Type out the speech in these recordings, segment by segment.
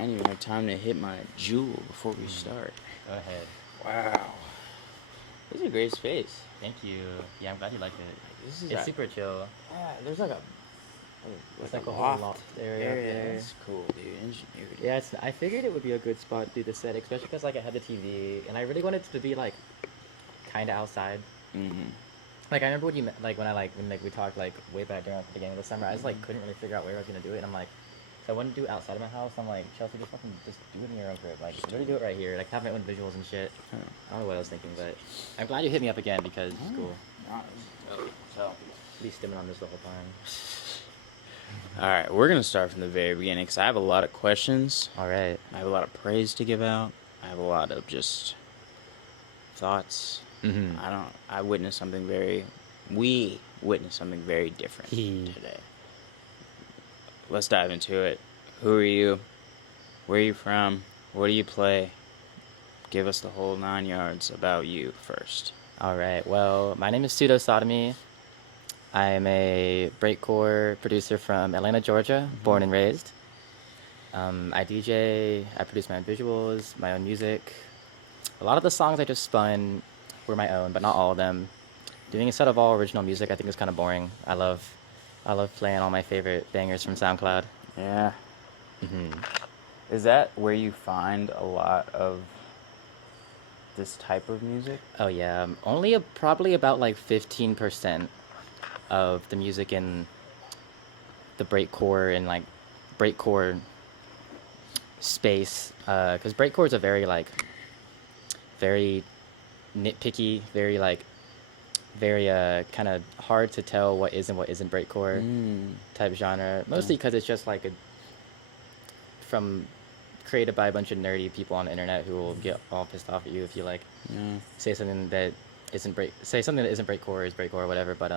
I didn't even have time to hit my jewel before we start. Go ahead. Wow. This is a great space. Thank you. Yeah, I'm glad you like it. This is It's super chill. Yeah, there's like a It's like a whole loft loft area up there. That's cool, dude. Ingenuity. Yeah, I figured it would be a good spot to do the set, especially because like I had the TV, and I really wanted it to be like kind of outside. Mm-hmm. Like I remember when when we talked like way back during the beginning of the summer, I just like couldn't really figure out where I was gonna do it, and I'm like, so I wanted to do it outside of my house. I'm like, Chelsea, just do it in your own crib, like really do it right here, like have my own visuals and shit. Yeah. I don't know what I was thinking, but I'm glad you hit me up again because it's cool. So at least stimming on this the whole time. All right, we're gonna start from the very beginning because I have a lot of questions. All right. I have a lot of praise to give out. I have a lot of just thoughts. Mm-hmm. We witnessed something very different today. Let's dive into it. Who are you? Where are you from? What do you play? Give us the whole 9 yards about you first. All right. Well, my name is Pseudosodomy. I am a breakcore producer from Atlanta, Georgia, born and raised. I DJ, I produce my own visuals, my own music. A lot of the songs I just spun were my own, but not all of them. Doing a set of all original music I think is kind of boring. I love playing all my favorite bangers from SoundCloud. Yeah. Mm-hmm. Is that where you find a lot of this type of music? Oh yeah, probably about like 15% of the music in the breakcore and like breakcore space, because breakcore is a very nitpicky, very kind of hard to tell what is and what isn't breakcore type genre. Mostly because it's just like created by a bunch of nerdy people on the internet who will get all pissed off at you if you say something that isn't breakcore is breakcore or whatever. But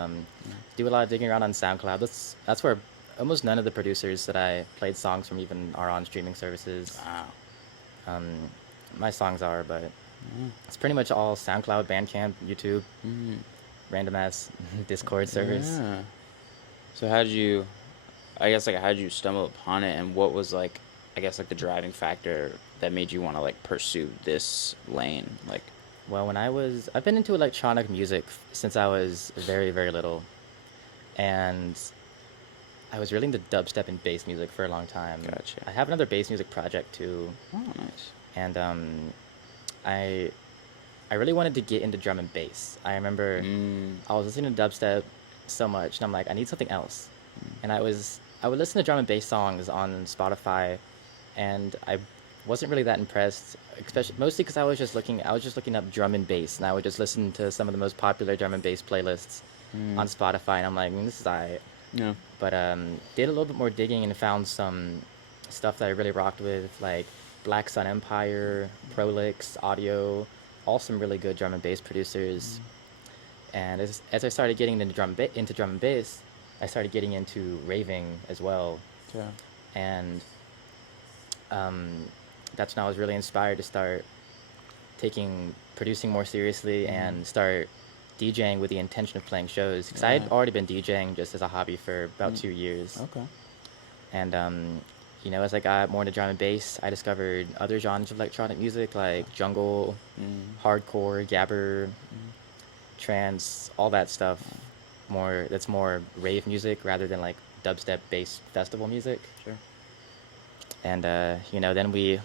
do a lot of digging around on SoundCloud. That's where almost none of the producers that I played songs from even are on streaming services. Wow. My songs are, but it's pretty much all SoundCloud, Bandcamp, YouTube, random ass Discord servers. Yeah. So how did you stumble upon it, and what was the driving factor that made you want to pursue this lane? Well, I've been into electronic music since I was very, very little, and I was really into dubstep and bass music for a long time. Gotcha. I have another bass music project too. Oh, nice. And I really wanted to get into drum and bass. I remember I was listening to dubstep so much, and I'm like, I need something else. And I would listen to drum and bass songs on Spotify, and I wasn't really that impressed, mostly because I was just looking up drum and bass, and I would just listen to some of the most popular drum and bass playlists on Spotify, and I'm like, this is alright. Yeah. But did a little bit more digging and found some stuff that I really rocked with, like Black Sun Empire, Prolix, Audio, all some really good drum and bass producers. And as I started getting into drum and bass, I started getting into raving as well. Yeah. And that's when I was really inspired to start producing more seriously and start DJing with the intention of playing shows. Because I had already been DJing just as a hobby for about 2 years. Okay. And as I got more into drum and bass, I discovered other genres of electronic music like jungle, hardcore, gabber, trance, all that stuff. That's more rave music rather than like dubstep based festival music. Sure. And then we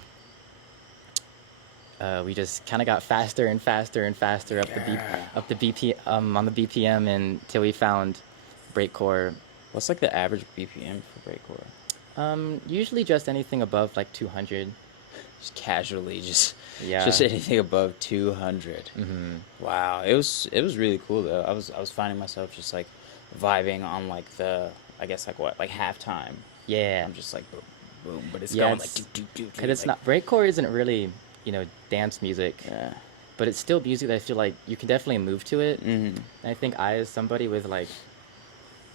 just kind of got faster and faster and faster up the BPM until we found breakcore. What's the average BPM for breakcore? Usually just anything above 200. Just casually, just Yeah. Just anything above 200. Mm-hmm. Wow, it was really cool though. I was finding myself just vibing on the halftime. Yeah. I'm just boom, boom, but it's Yeah, going it's- do do do. Because it's not breakcore isn't really dance music, Yeah. but it's still music that I feel like you can definitely move to it. Mm-hmm. And I think I, as somebody with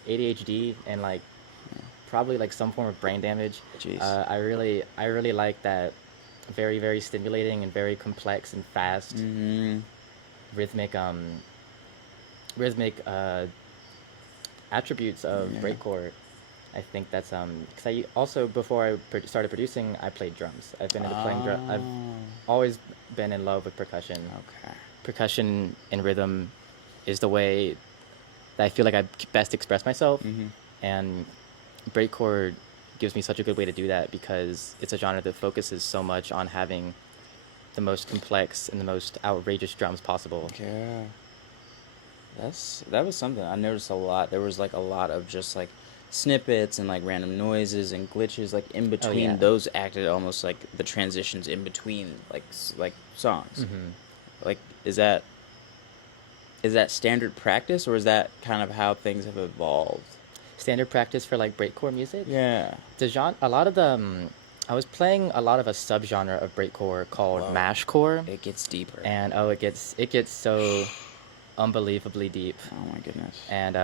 ADHD and probably some form of brain damage, Jeez. I really like that very, very stimulating and very complex and fast rhythmic attributes of breakcore. I think that's because I also before I started producing, I played drums. I've been into playing drum. I've always been in love with percussion. Okay. Percussion and rhythm is the way that I feel like I best express myself, and breakcore gives me such a good way to do that because it's a genre that focuses so much on having the most complex and the most outrageous drums possible. Yeah. That was something I noticed a lot. There was like a lot of just like snippets and like random noises and glitches like in between. yeah. Those acted almost like the transitions in between like like songs. Like is that standard practice, or is that kind of how things have evolved? Standard practice for like breakcore music. Yeah. The genre, a lot of the I was playing a lot of a subgenre of breakcore called mashcore, It gets deeper. and it gets so unbelievably deep. Oh my goodness. And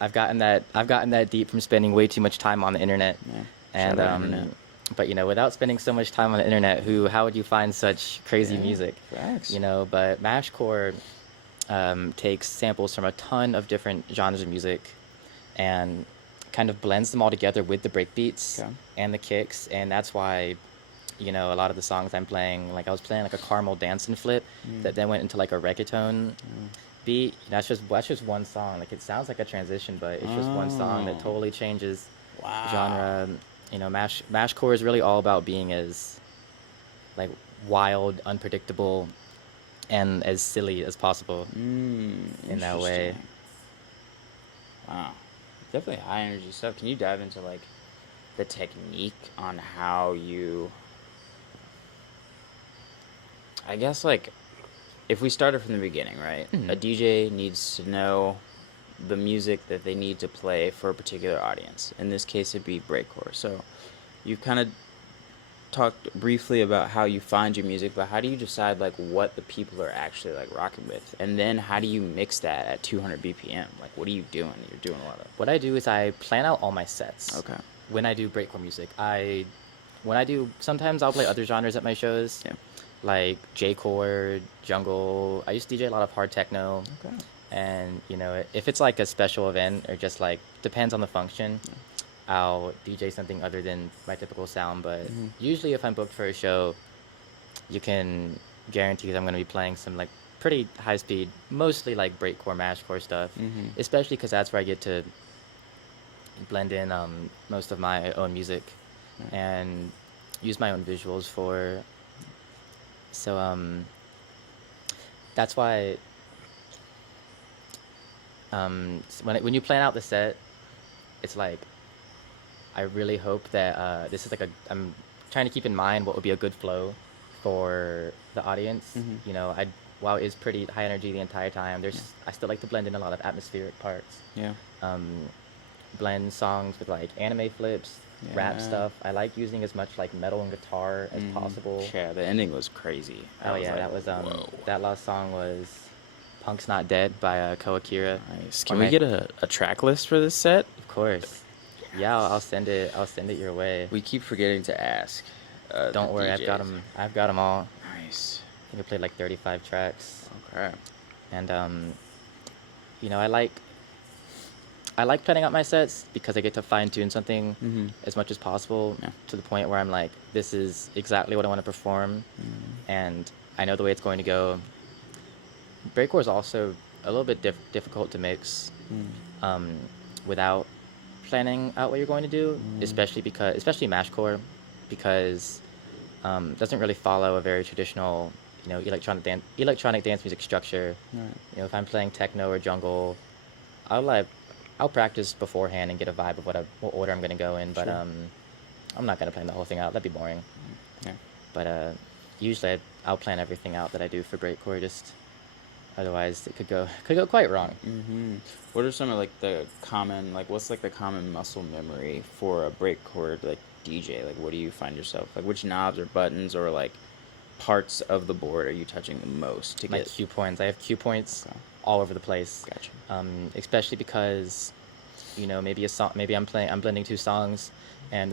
I've gotten that deep from spending way too much time on the internet. Yeah. And Shout out internet. but you know, without spending so much time on the internet, how would you find such crazy music? Facts. You know, but mashcore takes samples from a ton of different genres of music and kind of blends them all together with the breakbeats and the kicks, and that's why, you know, a lot of the songs I'm playing, like I was playing like a caramel dance and flip that then went into like a reggaeton beat. That's just one song. Like it sounds like a transition, but it's just one song that totally changes genre. You know, mashcore is really all about being as like wild, unpredictable, and as silly as possible in that way. Wow. Definitely high energy stuff. Can you dive into like the technique on how you, I guess, like if we started from the beginning, right? A DJ needs to know the music that they need to play for a particular audience. In this case, it'd be breakcore. So you've kind of talked briefly about how you find your music, but how do you decide like what the people are actually like rocking with, and then how do you mix that at 200 BPM? Like, what are you doing? You're doing a lot of. What I do is I plan out all my sets. Okay. When I do breakcore music, sometimes I'll play other genres at my shows. Yeah. Like J-core, jungle. I used to DJ a lot of hard techno. Okay. And you know, if it's like a special event or just like depends on the function, I'll DJ something other than my typical sound. But usually if I'm booked for a show, you can guarantee that I'm going to be playing some like pretty high speed, mostly like breakcore, mashcore stuff, especially because that's where I get to blend in most of my own music and use my own visuals for. So that's why when you plan out the set, it's like I really hope that this is like I'm trying to keep in mind what would be a good flow for the audience. You know, while it is pretty high energy the entire time, I still like to blend in a lot of atmospheric parts. Yeah. Blend songs with like anime flips, rap stuff. I like using as much like metal and guitar as possible. Yeah, the ending was crazy. That was that last song was "Punk's Not Dead" by Koakira. Nice. Can we get a track list for this set? Of course. Yeah, I'll send it your way. We keep forgetting to ask. Don't worry, DJs. I've got them all. Nice. I think I played like 35 tracks. Okay. And you know, I like planning out my sets because I get to fine tune something as much as possible to the point where I'm like, this is exactly what I want to perform, and I know the way it's going to go. Breakcore is also a little bit difficult to mix without planning out what you're going to do, especially mashcore, because it doesn't really follow a very traditional, you know, electronic dance music structure. Right. You know, if I'm playing techno or jungle, I'll practice beforehand and get a vibe of what order I'm going to go in, but I'm not going to plan the whole thing out. That'd be boring. Yeah. But usually I'll plan everything out that I do for breakcore, just otherwise it could go quite wrong. What are some of like the common, like what's like the common muscle memory for a breakcore like DJ? Like what do you find yourself, like which knobs or buttons or like parts of the board are you touching the most to My get cue points. I have cue points all over the place. Gotcha. Especially because, you know, maybe I'm blending two songs, and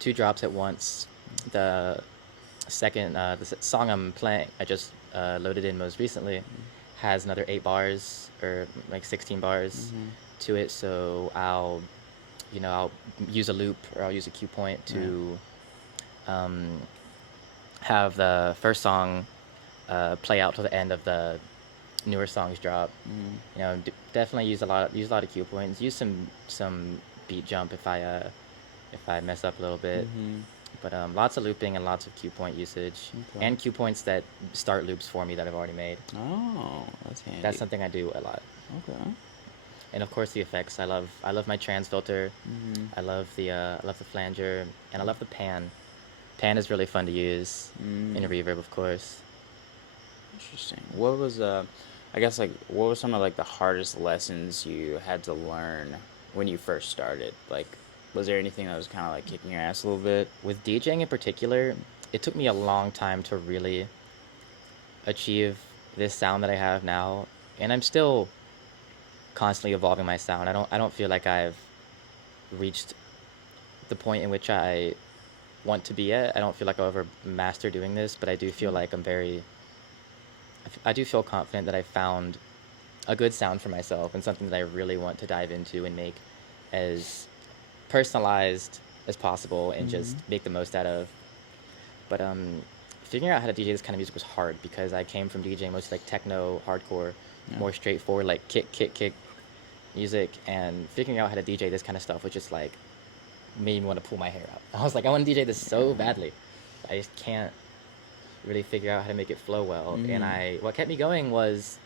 two drops at once. The second song I'm playing, I just loaded in most recently, has another 8 bars or like 16 bars to it. So I'll I'll use a loop or I'll use a cue point to have the first song play out to the end of the newer songs drop. Definitely use a lot of cue points. Use some beat jump if I mess up a little bit. But lots of looping and lots of cue point usage, and cue points that start loops for me that I've already made. Oh, that's handy. That's something I do a lot. Okay. And of course the effects. I love my trans filter. I love the flanger, and I love the pan. Pan is really fun to use in a reverb, of course. Interesting. What was I guess like what were some of like the hardest lessons you had to learn when you first started? Like, was there anything that was kind of like kicking your ass a little bit? With DJing in particular, it took me a long time to really achieve this sound that I have now, and I'm still constantly evolving my sound. I don't feel like I've reached the point in which I want to be at. I don't feel like I'll ever master doing this, but I do feel like I do feel confident that I found a good sound for myself and something that I really want to dive into and make as personalized as possible and just make the most out of. But figuring out how to DJ this kind of music was hard because I came from DJing mostly like techno, hardcore, more straightforward like kick music, and figuring out how to DJ this kind of stuff was just like made me want to pull my hair out. I was like, I want to DJ this so badly. I just can't really figure out how to make it flow well. And what kept me going was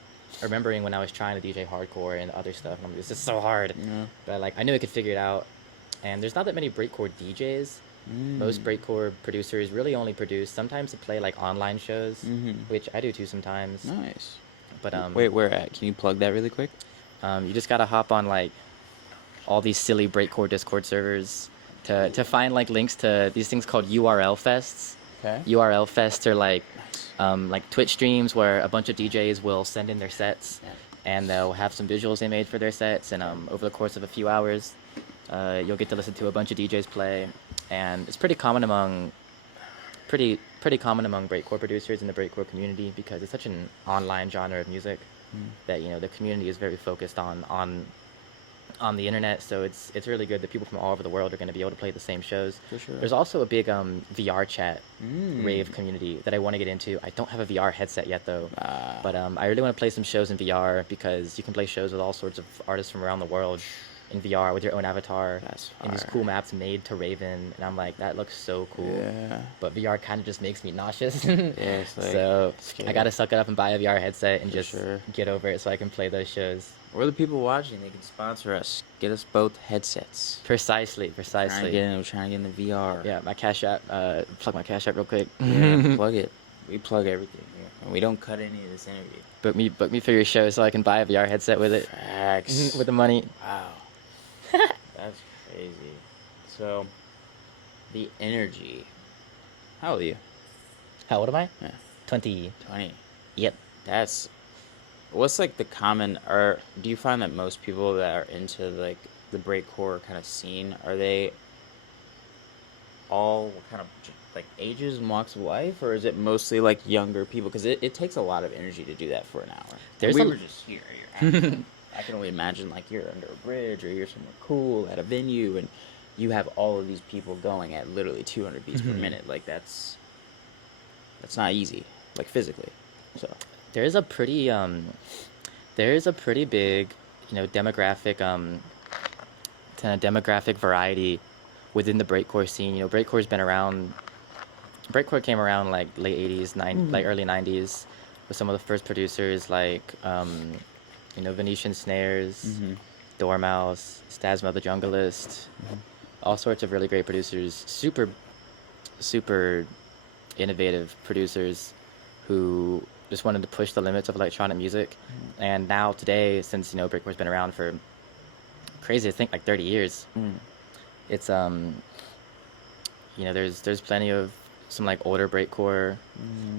remembering when I was trying to DJ hardcore and other stuff, and I'm like, this is so hard. But like I knew I could figure it out. And there's not that many breakcore DJs. Most breakcore producers really only produce. Sometimes they play like online shows, which I do too sometimes. Nice. But wait, where at? Can you plug that really quick? You just gotta hop on like all these silly breakcore Discord servers to find like links to these things called URL fests. Okay. URL fests are like Twitch streams where a bunch of DJs will send in their sets, and they'll have some visuals they made for their sets, and over the course of a few hours, you'll get to listen to a bunch of DJs play, and it's pretty common among breakcore producers in the breakcore community because it's such an online genre of music that the community is very focused on the internet. So it's really good that people from all over the world are going to be able to play the same shows. For sure. There's also a big VR chat Rave community that I want to get into. I don't have a VR headset yet though, but I really want to play some shows in VR because you can play shows with all sorts of artists from around the world in VR with your own avatar and these cool maps made to Raven, and I'm like, that looks so cool. Yeah. But VR kind of just makes me nauseous. It's like, so I gotta suck it up and buy a VR headset and just get over it so I can play those shows. Or the people watching, they can sponsor us. Get us both headsets. Precisely. We're trying to get in the VR. Yeah, my Cash App. Plug my Cash App real quick. Yeah, plug it. We plug everything here. And we don't cut any of this interview. Book me for your show so I can buy a VR headset with it. Facts. With the money. Wow. That's crazy. So, the energy. How old are you? How old am I? Yeah. 20. 20. Yep. What's like the common, or do you find that most people that are into like the breakcore kind of scene, are they all kind of like ages and walks of life, or is it mostly like younger people? Because it takes a lot of energy to do that for an hour. We were just here. I can only imagine like you're under a bridge or you're somewhere cool at a venue and you have all of these people going at literally 200 beats per minute. Like that's not easy, like physically. So there's a pretty big, demographic kind of demographic variety within the breakcore scene. Breakcore came around like late 80s, like early 90s with some of the first producers like Venetian Snares, Dormouse, Stasma the Junglist, all sorts of really great producers, super innovative producers who just wanted to push the limits of electronic music. And now today, since breakcore's been around for crazy, I think like 30 years, it's there's plenty of some like older breakcore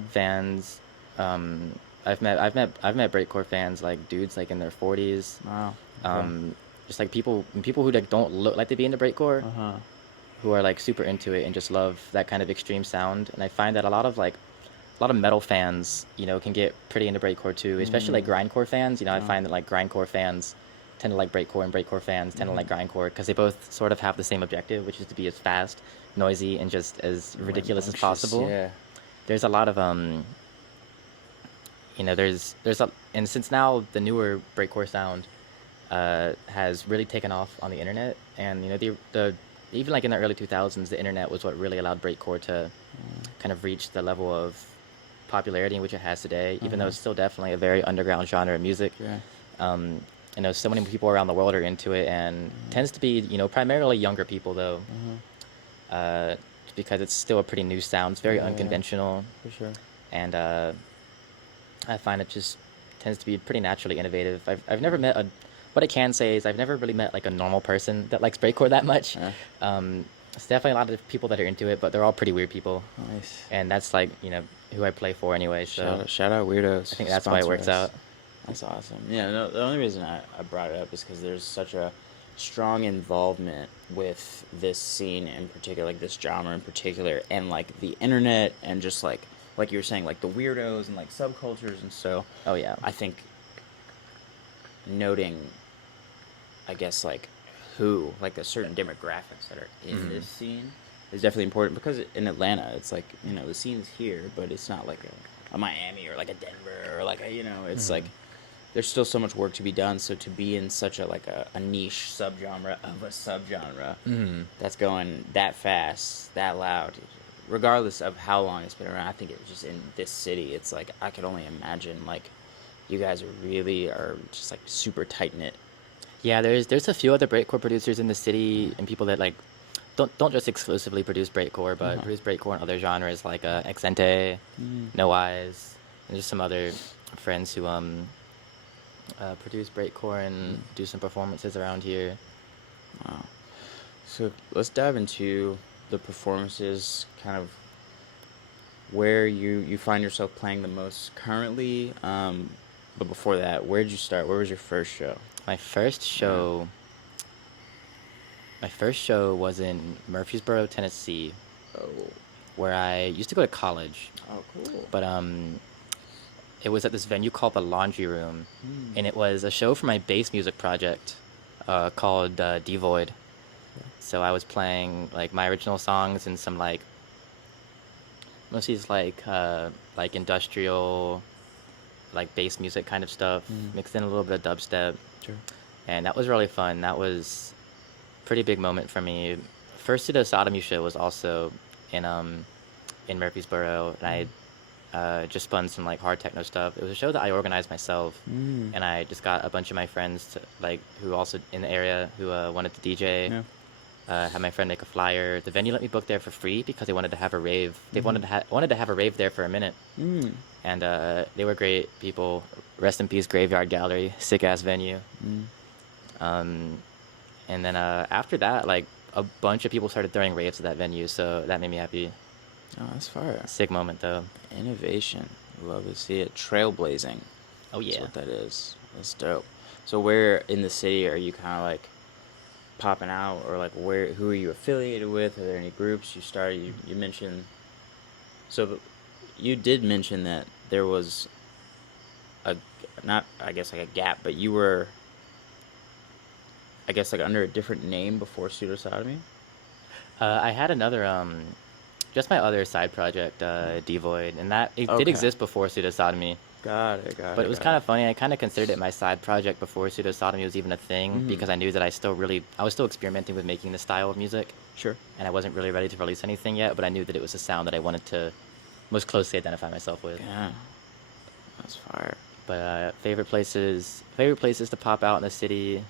fans. I've met breakcore fans like dudes like in their 40s. Wow. Just like people who like don't look like they be into breakcore, who are like super into it and just love that kind of extreme sound. And I find that a lot of metal fans, can get pretty into breakcore too, especially like grindcore fans. I find that like grindcore fans tend to like breakcore, and breakcore fans tend to like grindcore, because they both sort of have the same objective, which is to be as fast, noisy, and just as ridiculous as possible. Yeah. There's a lot of and since now the newer breakcore sound has really taken off on the internet, and the even like in the early 2000s, the internet was what really allowed breakcore to kind of reach the level of popularity in which it has today, even though it's still definitely a very underground genre of music. Yeah. So many people around the world are into it, and tends to be primarily younger people though, because it's still a pretty new sound. It's very unconventional, For sure. and I find it just tends to be pretty naturally innovative. I've never met what I can say is I've never really met like a normal person that likes breakcore that much. It's definitely a lot of people that are into it, but they're all pretty weird people. Nice. And that's like who I play for anyway. So Shout out Weirdos. I think that's why it works out. That's awesome. Yeah, no, the only reason I brought it up is because there's such a strong involvement with this scene in particular, like this genre in particular, and like the internet, and just like you were saying, like the weirdos and like subcultures, and so. Oh yeah. I think noting, I guess, like like the certain demographics that are in this scene is definitely important, because in Atlanta it's like the scene's here, but it's not like a Miami or like a Denver or like a it's like there's still so much work to be done. So to be in such a niche subgenre of a subgenre that's going that fast, that loud, regardless of how long it's been around, I think it's just in this city, it's like I could only imagine like you guys are just like super tight knit. Yeah, there's a few other breakcore producers in the city, and people that like don't just exclusively produce breakcore, but produce breakcore and other genres like Exente, No Eyes, and just some other friends who produce breakcore and do some performances around here. Wow. So let's dive into the performances, kind of where you find yourself playing the most currently. But before that, where did you start? Where was your first show? My first show was in Murfreesboro, Tennessee, where I used to go to college. Oh, cool. But it was at this venue called the Laundry Room, and it was a show for my bass music project called Devoid. So I was playing like my original songs and some like mostly just like industrial, like bass music kind of stuff, mixed in a little bit of dubstep. Sure. And that was really fun. That was a pretty big moment for me. First Pseudosodomy show was also in Murfreesboro, and I just spun some like hard techno stuff. It was a show that I organized myself, and I just got a bunch of my friends who also in the area who wanted to DJ. Yeah. Had my friend make a flyer. The venue let me book there for free because they wanted to have a rave. They wanted to have a rave there for a minute, and they were great people. Rest in peace, Graveyard Gallery, sick ass venue. And then after that, like a bunch of people started throwing raves at that venue, so that made me happy. Oh, that's fire. Sick moment though. Innovation. Love to see it. Trailblazing. Oh yeah. That's what that is. That's dope. So where in the city are you kind of like popping out, or like who are you affiliated with? Are there any groups you started? You mentioned, so you did mention that there was not I guess like a gap, but you were I guess like under a different name before Pseudosodomy. I had another just my other side project, Devoid, and that it did exist before Pseudosodomy. Got it. But it was kind of funny. I kind of considered it my side project before Pseudosodomy was even a thing, because I knew that I was still experimenting with making this style of music. Sure. And I wasn't really ready to release anything yet, but I knew that it was a sound that I wanted to most closely identify myself with. Yeah. That's fire. But favorite places to pop out in the city.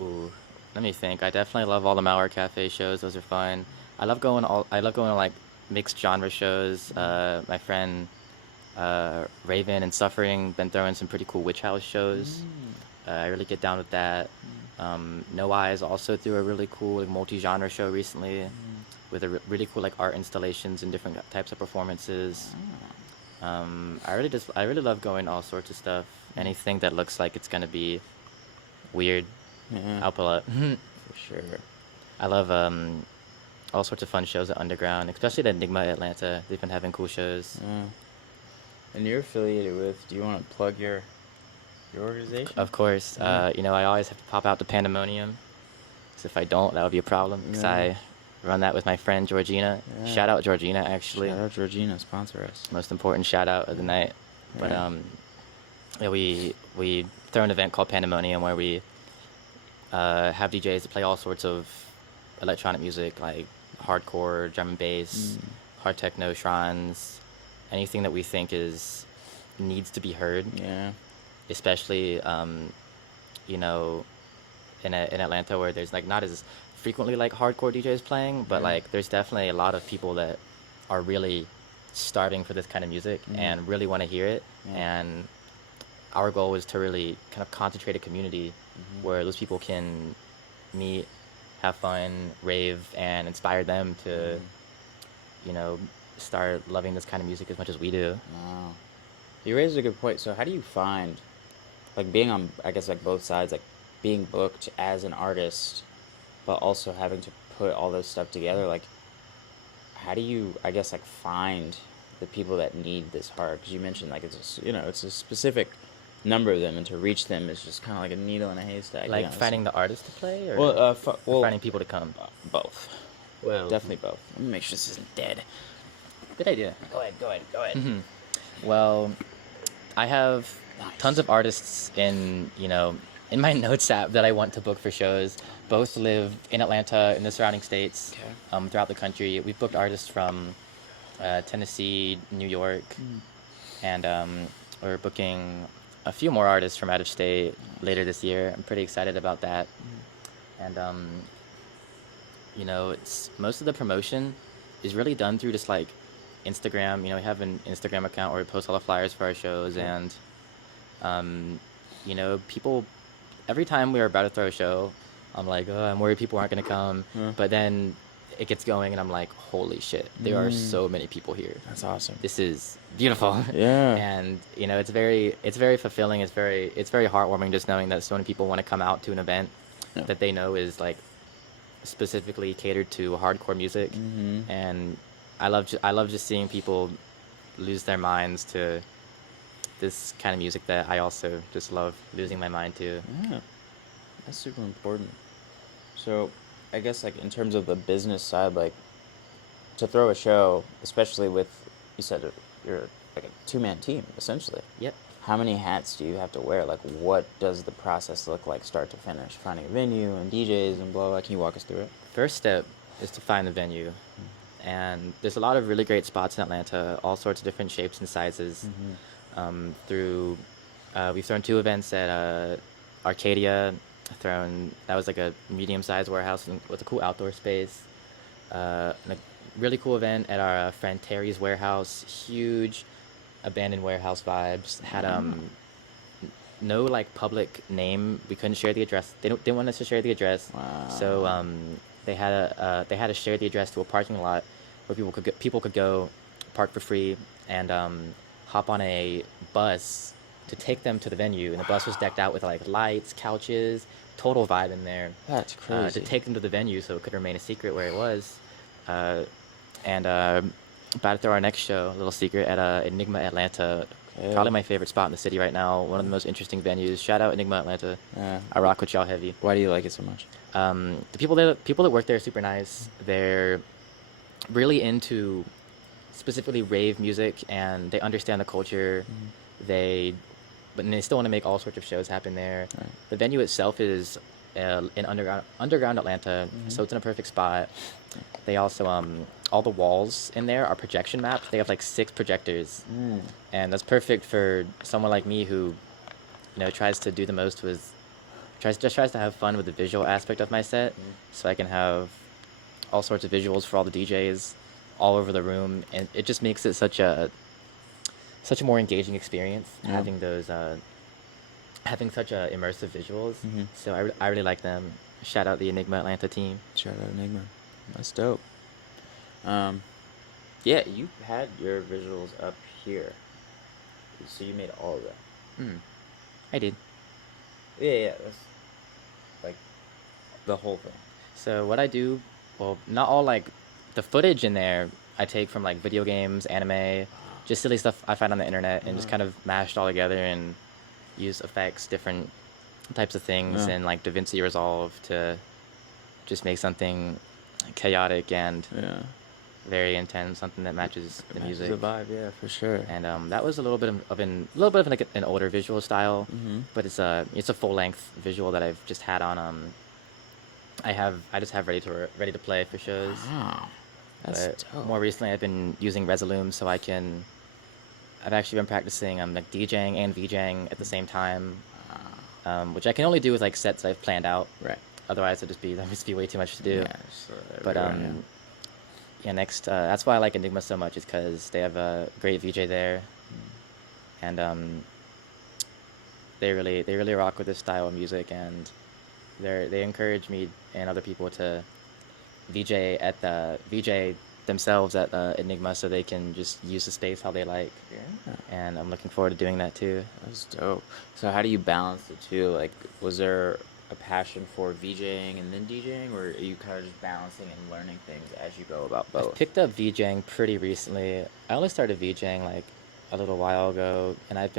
Ooh, let me think. I definitely love all the Mauer Cafe shows. Those are fun. I love going to like mixed genre shows. My friend Raven and Suffering been throwing some pretty cool witch house shows. I really get down with that. No Eyes also threw a really cool like, multi-genre show recently with a really cool like art installations and different types of performances. I really love going to all sorts of stuff. Anything that looks like it's gonna be weird, I'll pull up. For sure. I love all sorts of fun shows at Underground, especially at Enigma Atlanta. They've been having cool shows. And you're affiliated with, do you want to plug your your organization? Of course. You know, I always have to pop out to Pandemonium. Because if I don't, that would be a problem. Because I run that with my friend Georgina. Yeah. Shout out Georgina, actually. Shout out Georgina, sponsor us. Most important shout out of the night. But yeah, we throw an event called Pandemonium where we have DJs that play all sorts of electronic music, like hardcore, drum and bass, hard techno, shrines, anything that we think needs to be heard. Yeah. Especially, you know, in Atlanta where there's like not as frequently like hardcore DJs playing, but like there's definitely a lot of people that are really starving for this kind of music and really want to hear it. And our goal is to really kind of concentrate a community where those people can meet, have fun, rave, and inspire them to, you know, start loving this kind of music as much as we do. Wow. You raised a good point. So how do you find, like, being on, I guess, like, both sides, like, being booked as an artist, but also having to put all this stuff together, like, how do you, I guess, like, find the people that need this hard? Because you mentioned, like, it's a, you know, it's a specific number of them, and to reach them is just kind of like a needle in a haystack. Like, you know, finding the artist to play, or well, finding people to come? both. Well, Definitely both. Let me make sure this isn't dead. good idea. Go ahead. Well, I have tons of artists in my notes app that I want to book for shows. Both live in Atlanta and the surrounding states, throughout the country. We've booked artists from Tennessee, New York, and we're booking a few more artists from out of state later this year. I'm pretty excited about that. And you know, it's most of the promotion is really done through just like Instagram. You know, we have an Instagram account where we post all the flyers for our shows, and you know, people, every time we are about to throw a show, I'm like, oh, I'm worried people aren't going to come. But then it gets going, and I'm like, holy shit, there are so many people here. That's awesome. This is beautiful. Yeah. And you know, it's very fulfilling. It's very heartwarming just knowing that so many people want to come out to an event that they know is like specifically catered to hardcore music. And I love just seeing people lose their minds to this kind of music that I also just love losing my mind to. Yeah, that's super important. So, I guess, like, in terms of the business side, like, to throw a show, especially with, you said you're like a two-man team, essentially. Yep. How many hats do you have to wear? Like, what does the process look like, start to finish? Finding a venue and DJs and blah, blah. Can you walk us through it? First step is to find the venue. And there's a lot of really great spots in Atlanta, all sorts of different shapes and sizes. We've thrown 2 events at Arcadia. That was like a medium-sized warehouse with a cool outdoor space. And a really cool event at our friend Terry's warehouse. Huge abandoned warehouse vibes. Had no like public name. We couldn't share the address. They didn't want us to share the address. Wow. So they had to share the address to a parking lot where people could go park for free and hop on a bus to take them to the venue. And the bus was decked out with like lights, couches, total vibe in there. That's crazy. To take them to the venue so it could remain a secret where it was. About to throw our next show, a little secret, at Enigma Atlanta. Okay. Probably my favorite spot in the city right now. One of the most interesting venues. Shout out Enigma Atlanta. Yeah. I rock with y'all heavy. Why do you like it so much? The people that work there are super nice. They're really into specifically rave music, and they understand the culture. But they still want to make all sorts of shows happen there. Right. The venue itself is in underground Atlanta, so it's in a perfect spot. They also all the walls in there are projection maps. They have like 6 projectors, and that's perfect for someone like me who, you know, tries to do the most with tries to have fun with the visual aspect of my set, so I can have all sorts of visuals for all the DJs all over the room, and it just makes it such a more engaging experience having those having such immersive visuals. So I really like them. Shout out the Enigma Atlanta team. Shout out Enigma. That's dope. Yeah, you had your visuals up here, so you made all of them. I did. Yeah, that's like the whole thing. So what I do, well, not all like the footage in there I take from like video games, anime, just silly stuff I find on the internet, and just kind of mashed all together and use effects, different types of things, Yeah. and like DaVinci Resolve to just make something chaotic and Yeah. very intense, something that matches the Matches music. the vibe, yeah, for sure. And that was a little bit of like an older visual style, but it's a full length visual that I've just had on. I just have ready to play for shows. Wow. That's But dope. more recently, I've been using Resolume, so I've actually been practicing like DJing and VJing at the same time, which I can only do with like sets I've planned out. Right. Otherwise, that'd just be way too much to do. Yeah, so But everywhere, yeah, next that's why I like Enigma so much, is because they have a great VJ there, and they really rock with this style of music, and they encourage me and other people to VJ themselves at Enigma, so they can just use the space how they like. Yeah. And I'm looking forward to doing that too. That's dope. So how do you balance the two? Like, was there a passion for VJing and then DJing, or are you kind of just balancing and learning things as you go about I both? picked up VJing pretty recently. I only started VJing like a little while ago, and I've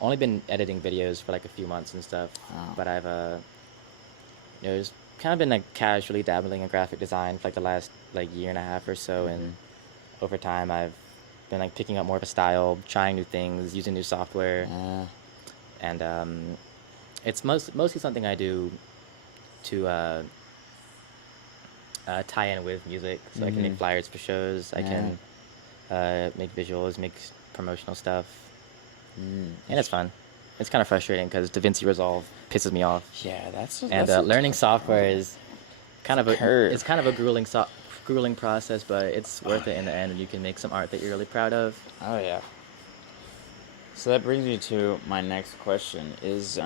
only been editing videos for like a few months and stuff. Wow. But I've just kind of been like casually dabbling in graphic design for like the last like year and a half or so, and over time I've been like picking up more of a style, trying new things, using new software, and it's mostly something I do to tie in with music, so I can make flyers for shows, I can make visuals, make promotional stuff, and it's fun. It's kind of frustrating because DaVinci Resolve pisses me off. Yeah, that's And a learning tough software is kind of curve. a grueling process, but it's worth it in the end, and you can make some art that you're really proud of. Oh yeah. So that brings me to my next question is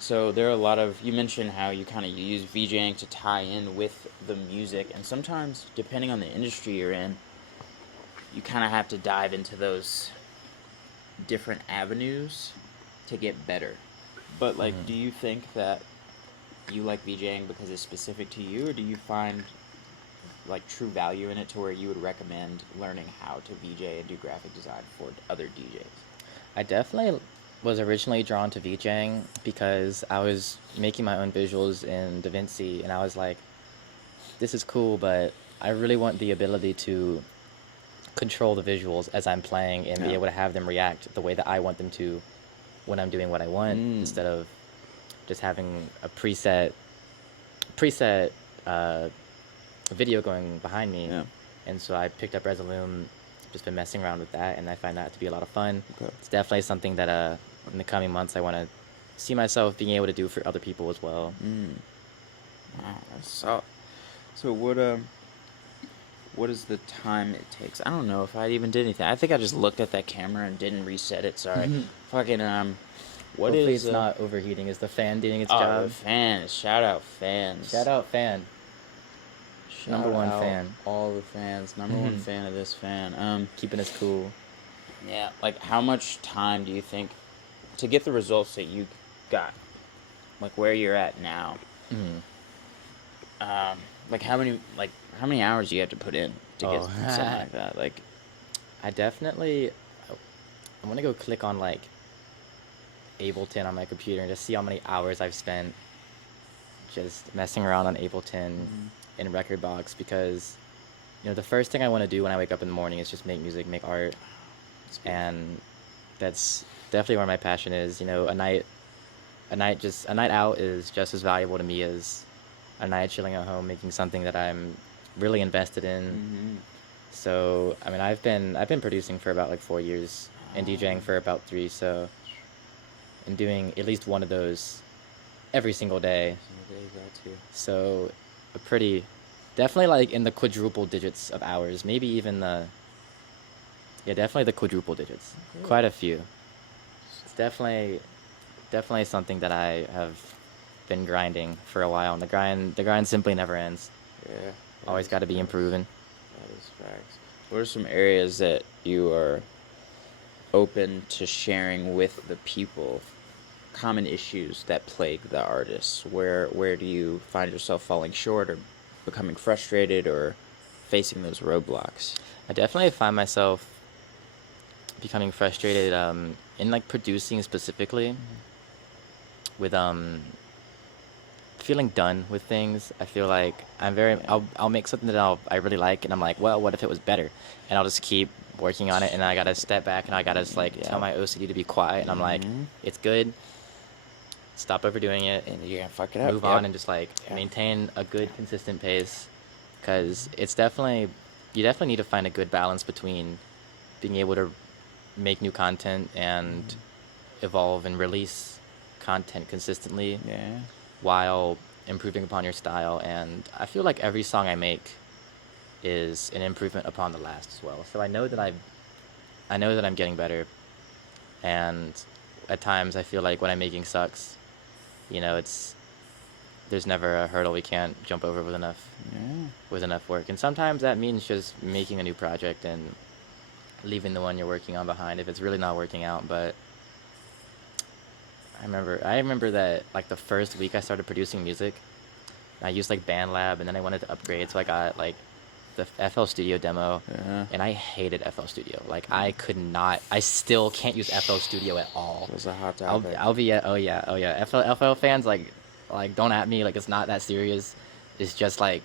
so there are a lot of, you mentioned how you kind of use VJing to tie in with the music, and sometimes depending on the industry you're in, you kind of have to dive into those different avenues to get better. But like, do you think that you like VJing because it's specific to you, or do you find like true value in it to where you would recommend learning how to VJ and do graphic design for other DJs? I definitely was originally drawn to VJing because I was making my own visuals in DaVinci, and I was like, this is cool, but I really want the ability to control the visuals as I'm playing and be able to have them react the way that I want them to when I'm doing what I want, instead of just having a preset video going behind me. Yeah. And so I picked up Resolume, just been messing around with that, and I find that to be a lot of fun. Okay. It's definitely something that in the coming months I want to see myself being able to do for other people as well. Wow, that's solid. So what is the time it takes? I don't know if I even did anything. I think I just looked at that camera and didn't reset it. Sorry. Fucking what Hopefully is it's not overheating. Is the fan doing its the job? fans? Shout out fans. Shout out fan. Shout Number one out fan. All the fans. Number one fan of this fan. Keeping us cool. Yeah. Like, how much time do you think to get the results that you got? Like, where you're at now. Like, how many hours do you have to put in to get something like that? Like, I want to go click on like Ableton on my computer and just see how many hours I've spent just messing around on Ableton in Rekordbox, because the first thing I want to do when I wake up in the morning is just make music, make art, and that's definitely where my passion is. A night out is just as valuable to me as a night chilling at home making something that I'm really invested in. So I mean, I've been producing for about like 4 years and DJing for about 3, so and doing at least one of those every single day. So definitely like in the quadruple digits of hours, maybe even definitely the quadruple digits. Okay. Quite a few. It's definitely something that I have been grinding for a while, and the grind simply never ends. Yeah. Always got to be improving. That is facts. What are some areas that you are open to sharing with the people? Common issues that plague the artists. Where do you find yourself falling short, or becoming frustrated, or facing those roadblocks? I definitely find myself becoming frustrated in like producing specifically with feeling done with things. I feel like I'll make something that I really like, and I'm like, well, what if it was better? And I'll just keep working on it, and I gotta step back, and I gotta just like tell my OCD to be quiet, and I'm like, it's good. Stop overdoing it, And you're gonna fuck it up. move on, and just like maintain a good consistent pace, because you definitely need to find a good balance between being able to make new content and evolve and release content consistently Yeah. while improving upon your style. And I feel like every song I make is an improvement upon the last as well. So I know that I'm getting better, and at times I feel like what I'm making sucks. You know, there's never a hurdle we can't jump over with enough work. And sometimes that means just making a new project and leaving the one you're working on behind if it's really not working out. But I remember that like the first week I started producing music, I used like BandLab, and then I wanted to upgrade, so I got like the FL Studio demo, and I hated FL Studio. Like I still can't use FL Studio at all. It was a hot topic. I'll be oh yeah. FL fans like don't at me, like it's not that serious. It's just like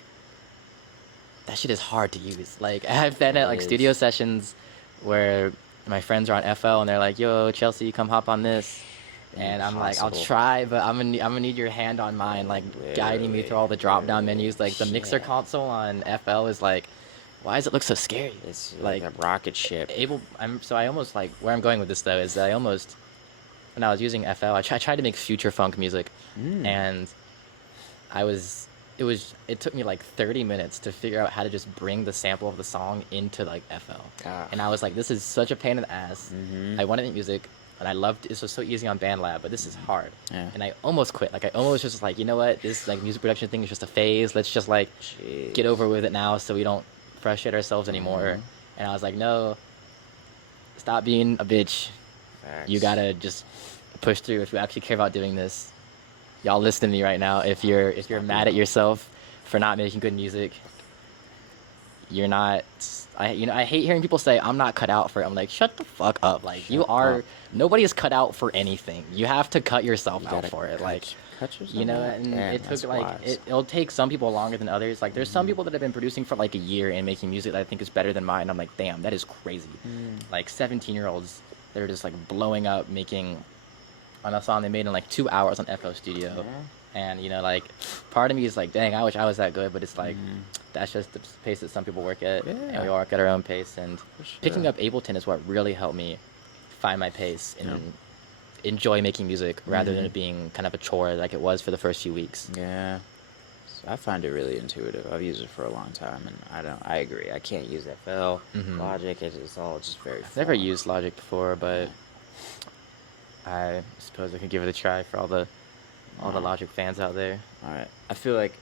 that shit is hard to use. Like I've been at like studio sessions where my friends are on FL and they're like, "Yo, Chelsea, come hop on this." And I'm like, I'll try, but I'm gonna need your hand on mine, like guiding me through all the drop down menus. Like the mixer console on FL is like, why does it look so scary? It's like a rocket ship. I almost like where I'm going with this though is that when I was using FL, I tried to make future funk music, and it took me like 30 minutes to figure out how to just bring the sample of the song into like FL, and I was like, this is such a pain in the ass. I wanted to make music. And I loved it. Was so easy on BandLab, but this is hard. Yeah. And I almost quit. Like I almost just like, you know what? This like music production thing is just a phase. Let's just like get over with it now, so we don't frustrate ourselves anymore. And I was like, no, stop being a bitch. Facts. You gotta just push through if you actually care about doing this. Y'all listen to me right now. If you're mad at yourself for not making good music, you're not. I hate hearing people say I'm not cut out for it. I'm like, shut the fuck up. Like you are. Nobody is cut out for anything. You have to cut yourself out for it. Like cut yourself. You know, and it took like it'll take some people longer than others. Like there's some people that have been producing for like a year and making music that I think is better than mine. I'm like, damn, that is crazy. Like 17-year-olds that are just like blowing up making on a song they made in like 2 hours on FL Studio. And you know, like part of me is like, dang, I wish I was that good, but it's like that's just the pace that some people work at, and we work at our own pace. And picking up Ableton is what really helped me find my pace and enjoy making music rather than it being kind of a chore like it was for the first few weeks. Yeah, so I find it really intuitive. I've used it for a long time, and I agree. I can't use FL, Logic. It's all just very. I've never used Logic before, but I suppose I could give it a try for all the Logic fans out there. All right, I feel like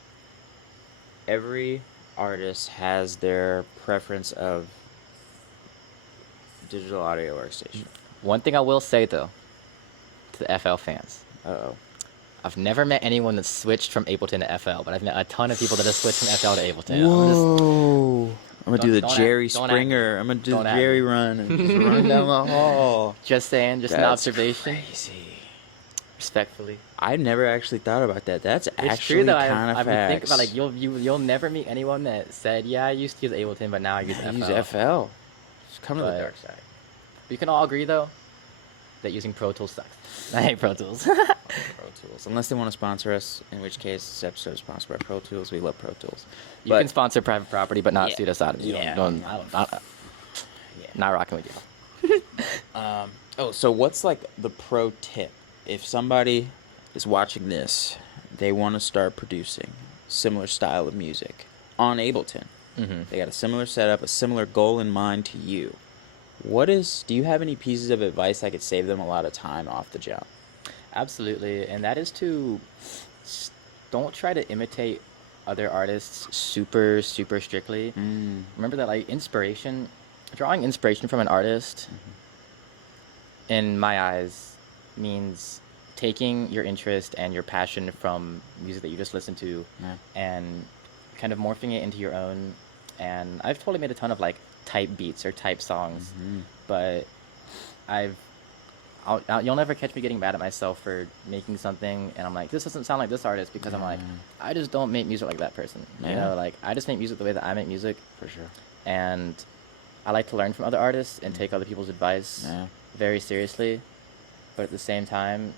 every artist has their preference of digital audio workstation. One thing I will say though, to the FL fans. I've never met anyone that switched from Ableton to FL, but I've met a ton of people that have switched from FL to Ableton. Whoa! I'm gonna do the Jerry Springer. I'm gonna do the Jerry run and just run down the hall. Just saying, just an observation. Crazy. Respectfully. I never actually thought about that. That's actually true, though. kind of facts. I've been thinking about like you'll never meet anyone that said, yeah, I used to use Ableton, but now I use FL. Use FL. Just come to the dark side. We can all agree though that using Pro Tools sucks. I hate Pro Tools. Pro Tools, unless they want to sponsor us, in which case this episode is sponsored by Pro Tools. We love Pro Tools. You can sponsor Private Property, but not Pseudosodomy. Not rocking with you. So what's like the pro tip if somebody is watching this? They want to start producing similar style of music on Ableton. They got a similar setup, a similar goal in mind to you. Do you have any pieces of advice that could save them a lot of time off the jump? Absolutely, and that is to don't try to imitate other artists super strictly. Remember that like drawing inspiration from an artist, in my eyes, means taking your interest and your passion from music that you just listened to and kind of morphing it into your own. And I've totally made a ton of like type beats or type songs, but you'll never catch me getting mad at myself for making something and I'm like, this doesn't sound like this artist, because I'm like, I just don't make music like that person. You know, like I just make music the way that I make music. For sure. And I like to learn from other artists and take other people's advice very seriously, but at the same time,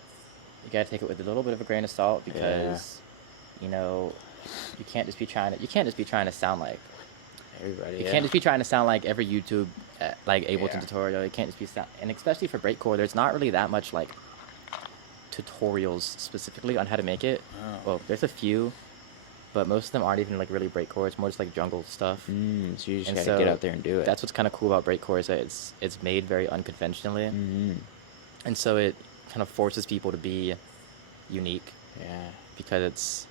you gotta take it with a little bit of a grain of salt, because you know, you can't just be trying to sound like Everybody. you can't just be trying to sound like every YouTube like Ableton tutorial. It can't just be and especially for Breakcore, there's not really that much like tutorials specifically on how to make it. Well, there's a few, but most of them aren't even like really Breakcore. It's more just like jungle stuff. So you just gotta get out there and do it. That's what's kind of cool about Breakcore, is that it's made very unconventionally, and so it kind of forces people to be unique. Because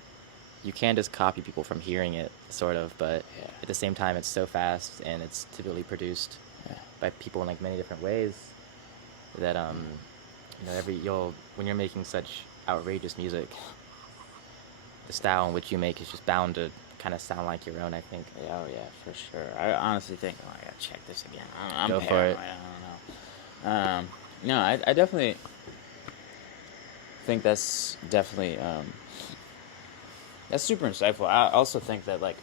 you can just copy people from hearing it, sort of, but at the same time, it's so fast and it's typically produced by people in like many different ways that you know, when you're making such outrageous music, the style in which you make is just bound to kind of sound like your own, I think. Oh yeah, for sure. I honestly think, I gotta check this again. I'm Go for paranoid. it. I don't know. No, I definitely think that's definitely that's super insightful. I also think that like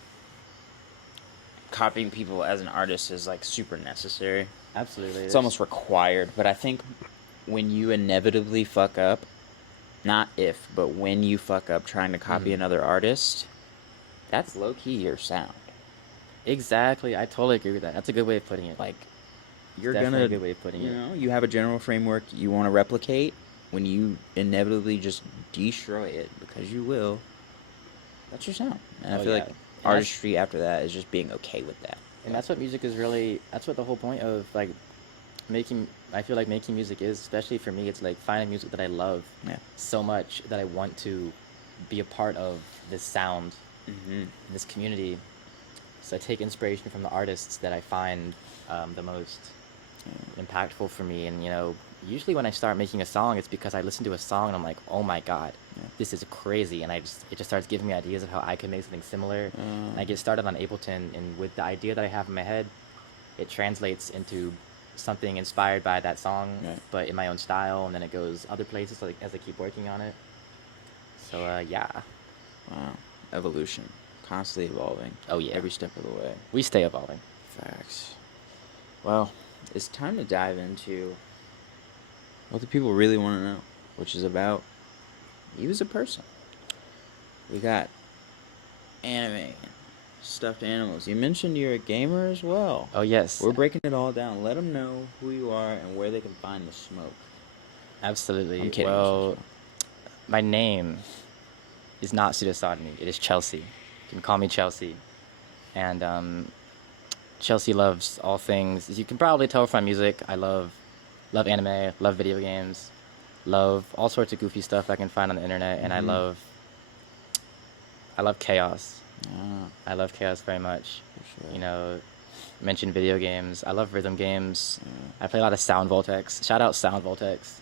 copying people as an artist is like super necessary. Absolutely. It's almost required. But I think when you inevitably fuck up, not if, but when you fuck up trying to copy another artist, that's low key your sound. Exactly. I totally agree with that. That's a good way of putting it. Like, you're Definitely gonna, a good way of putting you it. know, you have a general framework you want to replicate. When you inevitably just destroy it, because you will, that's your sound. And I feel like artistry after that is just being okay with that. And that's what music is really, that's what the whole point of like I feel like making music is, especially for me. It's like finding music that I love so much that I want to be a part of this sound, this community. So I take inspiration from the artists that I find the most impactful for me. And, you know, usually when I start making a song, it's because I listen to a song and I'm like, oh my God, this is crazy. And it just starts giving me ideas of how I can make something similar. And I get started on Ableton, and with the idea that I have in my head, it translates into something inspired by that song, but in my own style, and then it goes other places like as I keep working on it. So Wow. Evolution. Constantly evolving. Oh yeah. Every step of the way. We stay evolving. Facts. Well, it's time to dive into what the people really want to know, which is about you as a person. We got anime, stuffed animals. You mentioned you're a gamer as well. Oh yes. We're breaking it all down. Let them know who you are and where they can find the smoke. Absolutely. I'm kidding. Well, my name is not Pseudosodomy. It is Chelsea. You can call me Chelsea. And Chelsea loves all things. As you can probably tell from my music, I love anime, love video games, love all sorts of goofy stuff I can find on the internet, and I love chaos. I love chaos very much. For sure. You know, mentioned video games. I love rhythm games. I play a lot of Sound Voltex. Shout out Sound Voltex.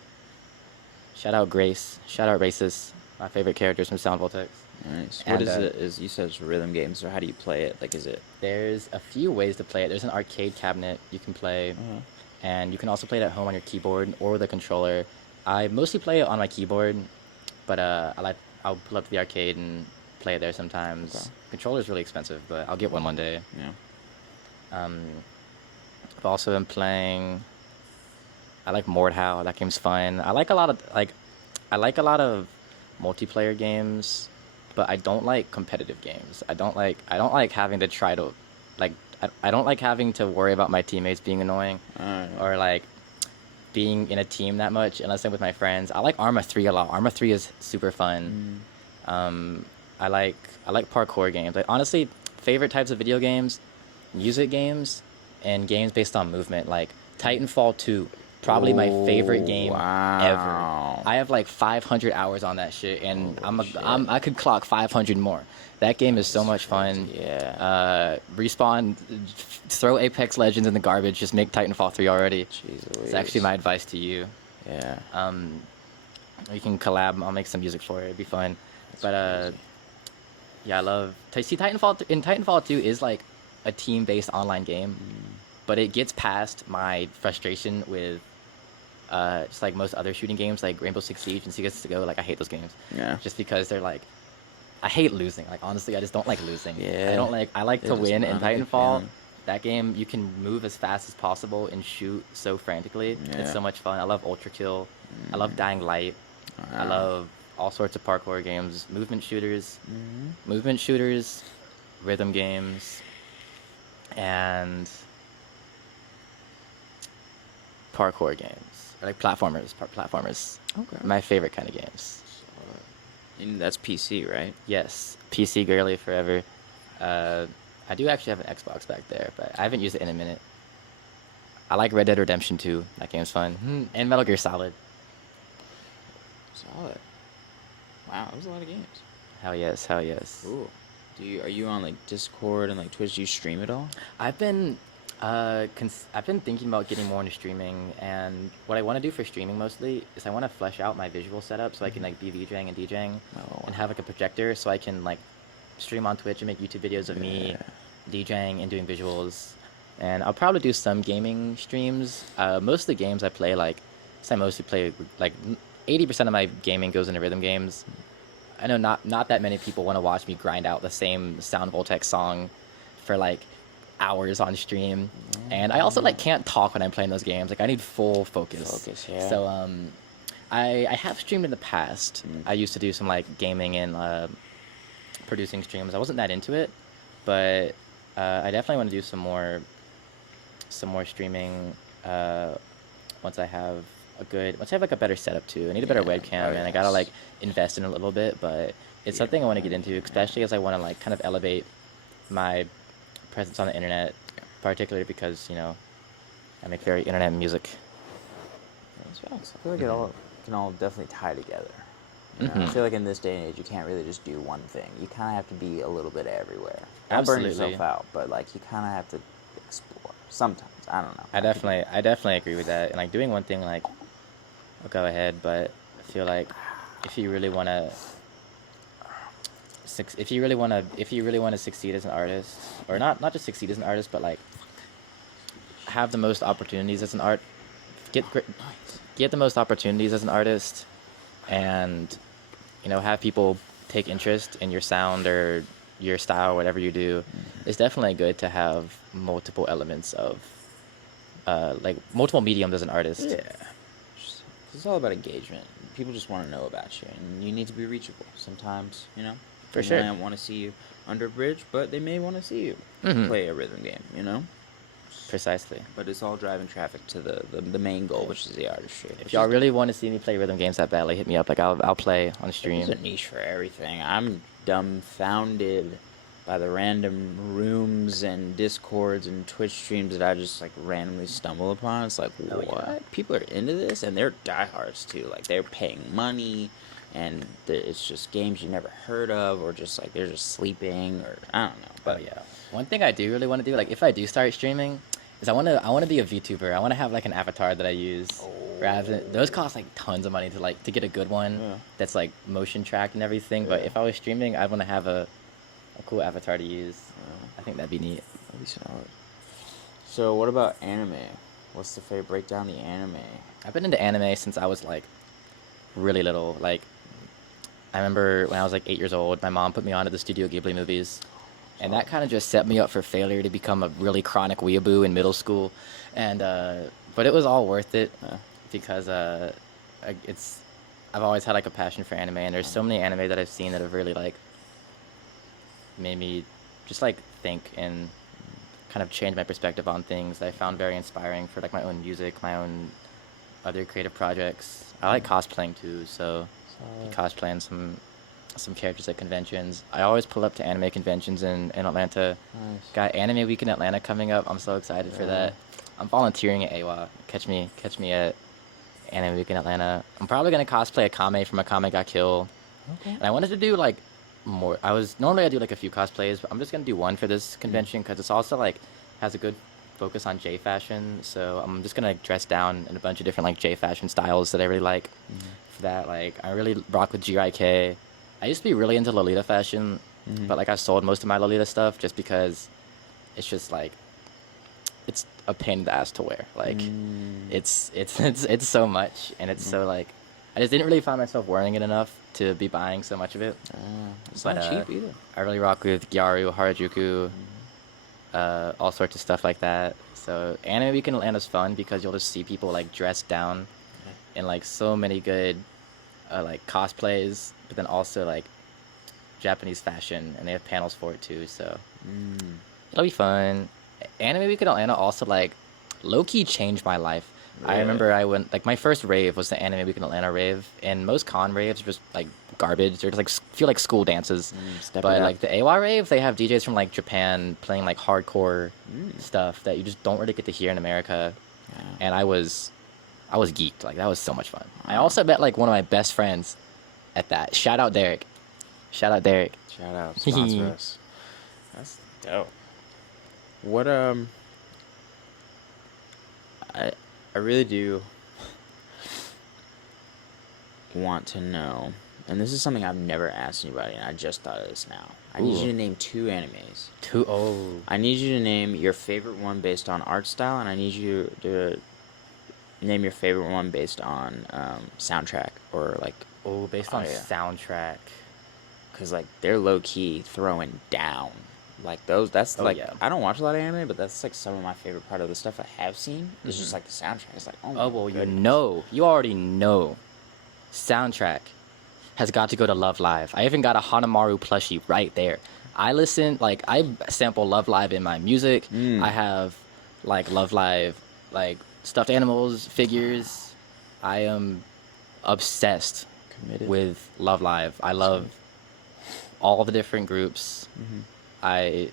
Shout out Grace. Shout out Racist. My favorite characters from Sound Voltex. Nice. And, What is it? Is you said it's rhythm games, so how do you play it? Like, is it? There's a few ways to play it. There's an arcade cabinet you can play, and you can also play it at home on your keyboard or with a controller. I mostly play it on my keyboard, but I'll pull up to the arcade and play it there sometimes. Okay. Controller's really expensive, but I'll get one day. Yeah. I've also been playing. I like Mordhau. That game's fun. I like a lot of multiplayer games, but I don't like competitive games. I don't like having to try to, like, I don't like having to worry about my teammates being annoying or like being in a team that much unless I'm with my friends. I like Arma 3 a lot. Arma 3 is super fun. I like parkour games. Like, honestly, favorite types of video games, music games, and games based on movement. Like Titanfall 2, probably my favorite game ever. I have like 500 hours on that shit, and I could clock 500 more. That game is so much fun. Yeah. Respawn, throw Apex Legends in the garbage. Just make Titanfall 3 already. Jeez It's actually my advice to you. Yeah. We can collab. I'll make some music for it. It'd be fun. But yeah, I love. See, Titanfall 2 is like a team-based online game, but it gets past my frustration with just like most other shooting games, like Rainbow Six Siege and CS:GO. Like I hate those games. Yeah. Just because they're like, I hate losing. Like honestly, I just don't like losing. Yeah. I don't like. I like They're to just win. not In a good Titanfall, feeling. that game you can move as fast as possible and shoot so frantically. Yeah. It's so much fun. I love Ultra Kill. I love Dying Light. I love all sorts of parkour games, movement shooters, rhythm games, and parkour games, or like platformers. Okay. My favorite kind of games. And that's PC, right? Yes, PC girly forever. I do actually have an Xbox back there, but I haven't used it in a minute. I like Red Dead Redemption 2. That game's fun. And Metal Gear Solid. Solid. Wow, that was a lot of games. Hell yes, hell yes. Cool. Are you on like Discord and like Twitch? Do you stream at all? I've been thinking about getting more into streaming, and what I want to do for streaming mostly is I want to flesh out my visual setup so I can like be VJing and DJing and have like a projector so I can like stream on Twitch and make YouTube videos of me DJing and doing visuals. And I'll probably do some gaming streams. Most of the games I play, like, I mostly play, like, 80% of my gaming goes into rhythm games. I know not that many people want to watch me grind out the same Sound Voltex song for, like, hours on stream. And I also, like, can't talk when I'm playing those games. Like, I need full focus. Yeah. So, I have streamed in the past. I used to do some, like, gaming and producing streams. I wasn't that into it, but I definitely want to do some more streaming once I have like a better setup too. I need a better webcam, and I gotta like invest in it a little bit, but it's something I want to get into, especially as I want to like kind of elevate my presence on the internet, particularly because, you know, I make very internet music. That's facts. I feel like it all can all definitely tie together. You know? I feel like in this day and age, you can't really just do one thing. You kind of have to be a little bit everywhere. Don't burn Absolutely. yourself out, but like you kind of have to explore. Sometimes, I don't know. I definitely agree with that. And like doing one thing, like, I'll go ahead, but I feel like if you really want to succeed as an artist, or not just succeed as an artist, but like have the most opportunities as an get the most opportunities as an artist, and, you know, have people take interest in your sound or your style, whatever you do. It's definitely good to have multiple elements of like multiple mediums as an artist. Yeah. It's all about engagement. People just want to know about you, and you need to be reachable. Sometimes, you know, For they sure. might want to see you under a bridge, but they may want to see you play a rhythm game, you know? Precisely. But it's all driving traffic to the main goal, which is the artistry. If y'all really want to see me play rhythm games that badly, hit me up. Like I'll play on stream. There's a niche for everything. I'm dumbfounded by the random rooms and Discords and Twitch streams that I just like randomly stumble upon. It's like, Oh, what? yeah. People are into this, and they're diehards too. Like they're paying money, and it's just games you never heard of, or just like they're just sleeping, or I don't know. But yeah. One thing I do really want to do, like if I do start streaming, is I want to be a VTuber. I want to have like an avatar that I use. Rather than, those cost like tons of money to get a good one that's like motion tracked and everything. But if I was streaming, I'd want to have a cool avatar to use. I think that'd be neat. That'd be solid. So what about anime? What's the favorite? Break down the anime. I've been into anime since I was like really little. Like I remember when I was like 8 years old, my mom put me onto the Studio Ghibli movies, and that kind of just set me up for failure to become a really chronic weeaboo in middle school. And but it was all worth it because I've always had like a passion for anime, and there's so many anime that I've seen that have really like made me just like think and kind of change my perspective on things that I found very inspiring for like my own music, my own other creative projects. I like cosplaying too, so be cosplaying some characters at conventions. I always pull up to anime conventions in Atlanta. Nice. Got Anime Week in Atlanta coming up. I'm so excited for that. I'm volunteering at AWA. Catch me at Anime Week in Atlanta. I'm probably gonna cosplay a Kame from Akame ga Kill. Okay. And I wanted to do like more. Normally I do like a few cosplays, but I'm just gonna do one for this convention because it's also like has a good focus on J fashion. So I'm just gonna dress down in a bunch of different like J fashion styles that I really like. For that, like I really rock with GIK. I used to be really into Lolita fashion, but like I sold most of my Lolita stuff just because it's just like it's a pain in the ass to wear. Like, it's so much, and it's so like, I just didn't really find myself wearing it enough to be buying so much of it. It's But not cheap either. I really rock with Gyaru, Harajuku, all sorts of stuff like that. So Anime Week in Atlanta's fun because you'll just see people like dressed down in like so many good like cosplays, but then also like Japanese fashion, and they have panels for it too. So it'll be fun. Anime Week in Atlanta also like low-key changed my life. I Really? remember I went like my first rave was the Anime Week in Atlanta rave, and most con raves are just like garbage. They're just like feel like school dances. Step it But up. like the AWA rave, they have DJs from like Japan playing like hardcore stuff that you just don't really get to hear in America. Yeah. And I was geeked. Like that was so much fun. I also met like one of my best friends at that. Shout out Derek. Shout out Derek. Shout out, sponsor us. That's dope. What I really do want to know, and this is something I've never asked anybody, and I just thought of this now. I need Ooh. you to name 2 animes. Oh. I need you to name your favorite one based on art style, and I need you to name your favorite one based on soundtrack or like, Oh, based on yeah. soundtrack. because like they're low key throwing down. Like those, that's Oh, like yeah. I don't watch a lot of anime, but that's like some of my favorite part of the stuff I have seen. It's just like the soundtrack. It's like oh my Oh, well, goodness. you already know. Soundtrack has got to go to Love Live. I even got a Hanamaru plushie right there. I sample Love Live in my music. I have like Love Live, like stuffed animals, figures. I am obsessed Committed. with Love Live. I love all the different groups. I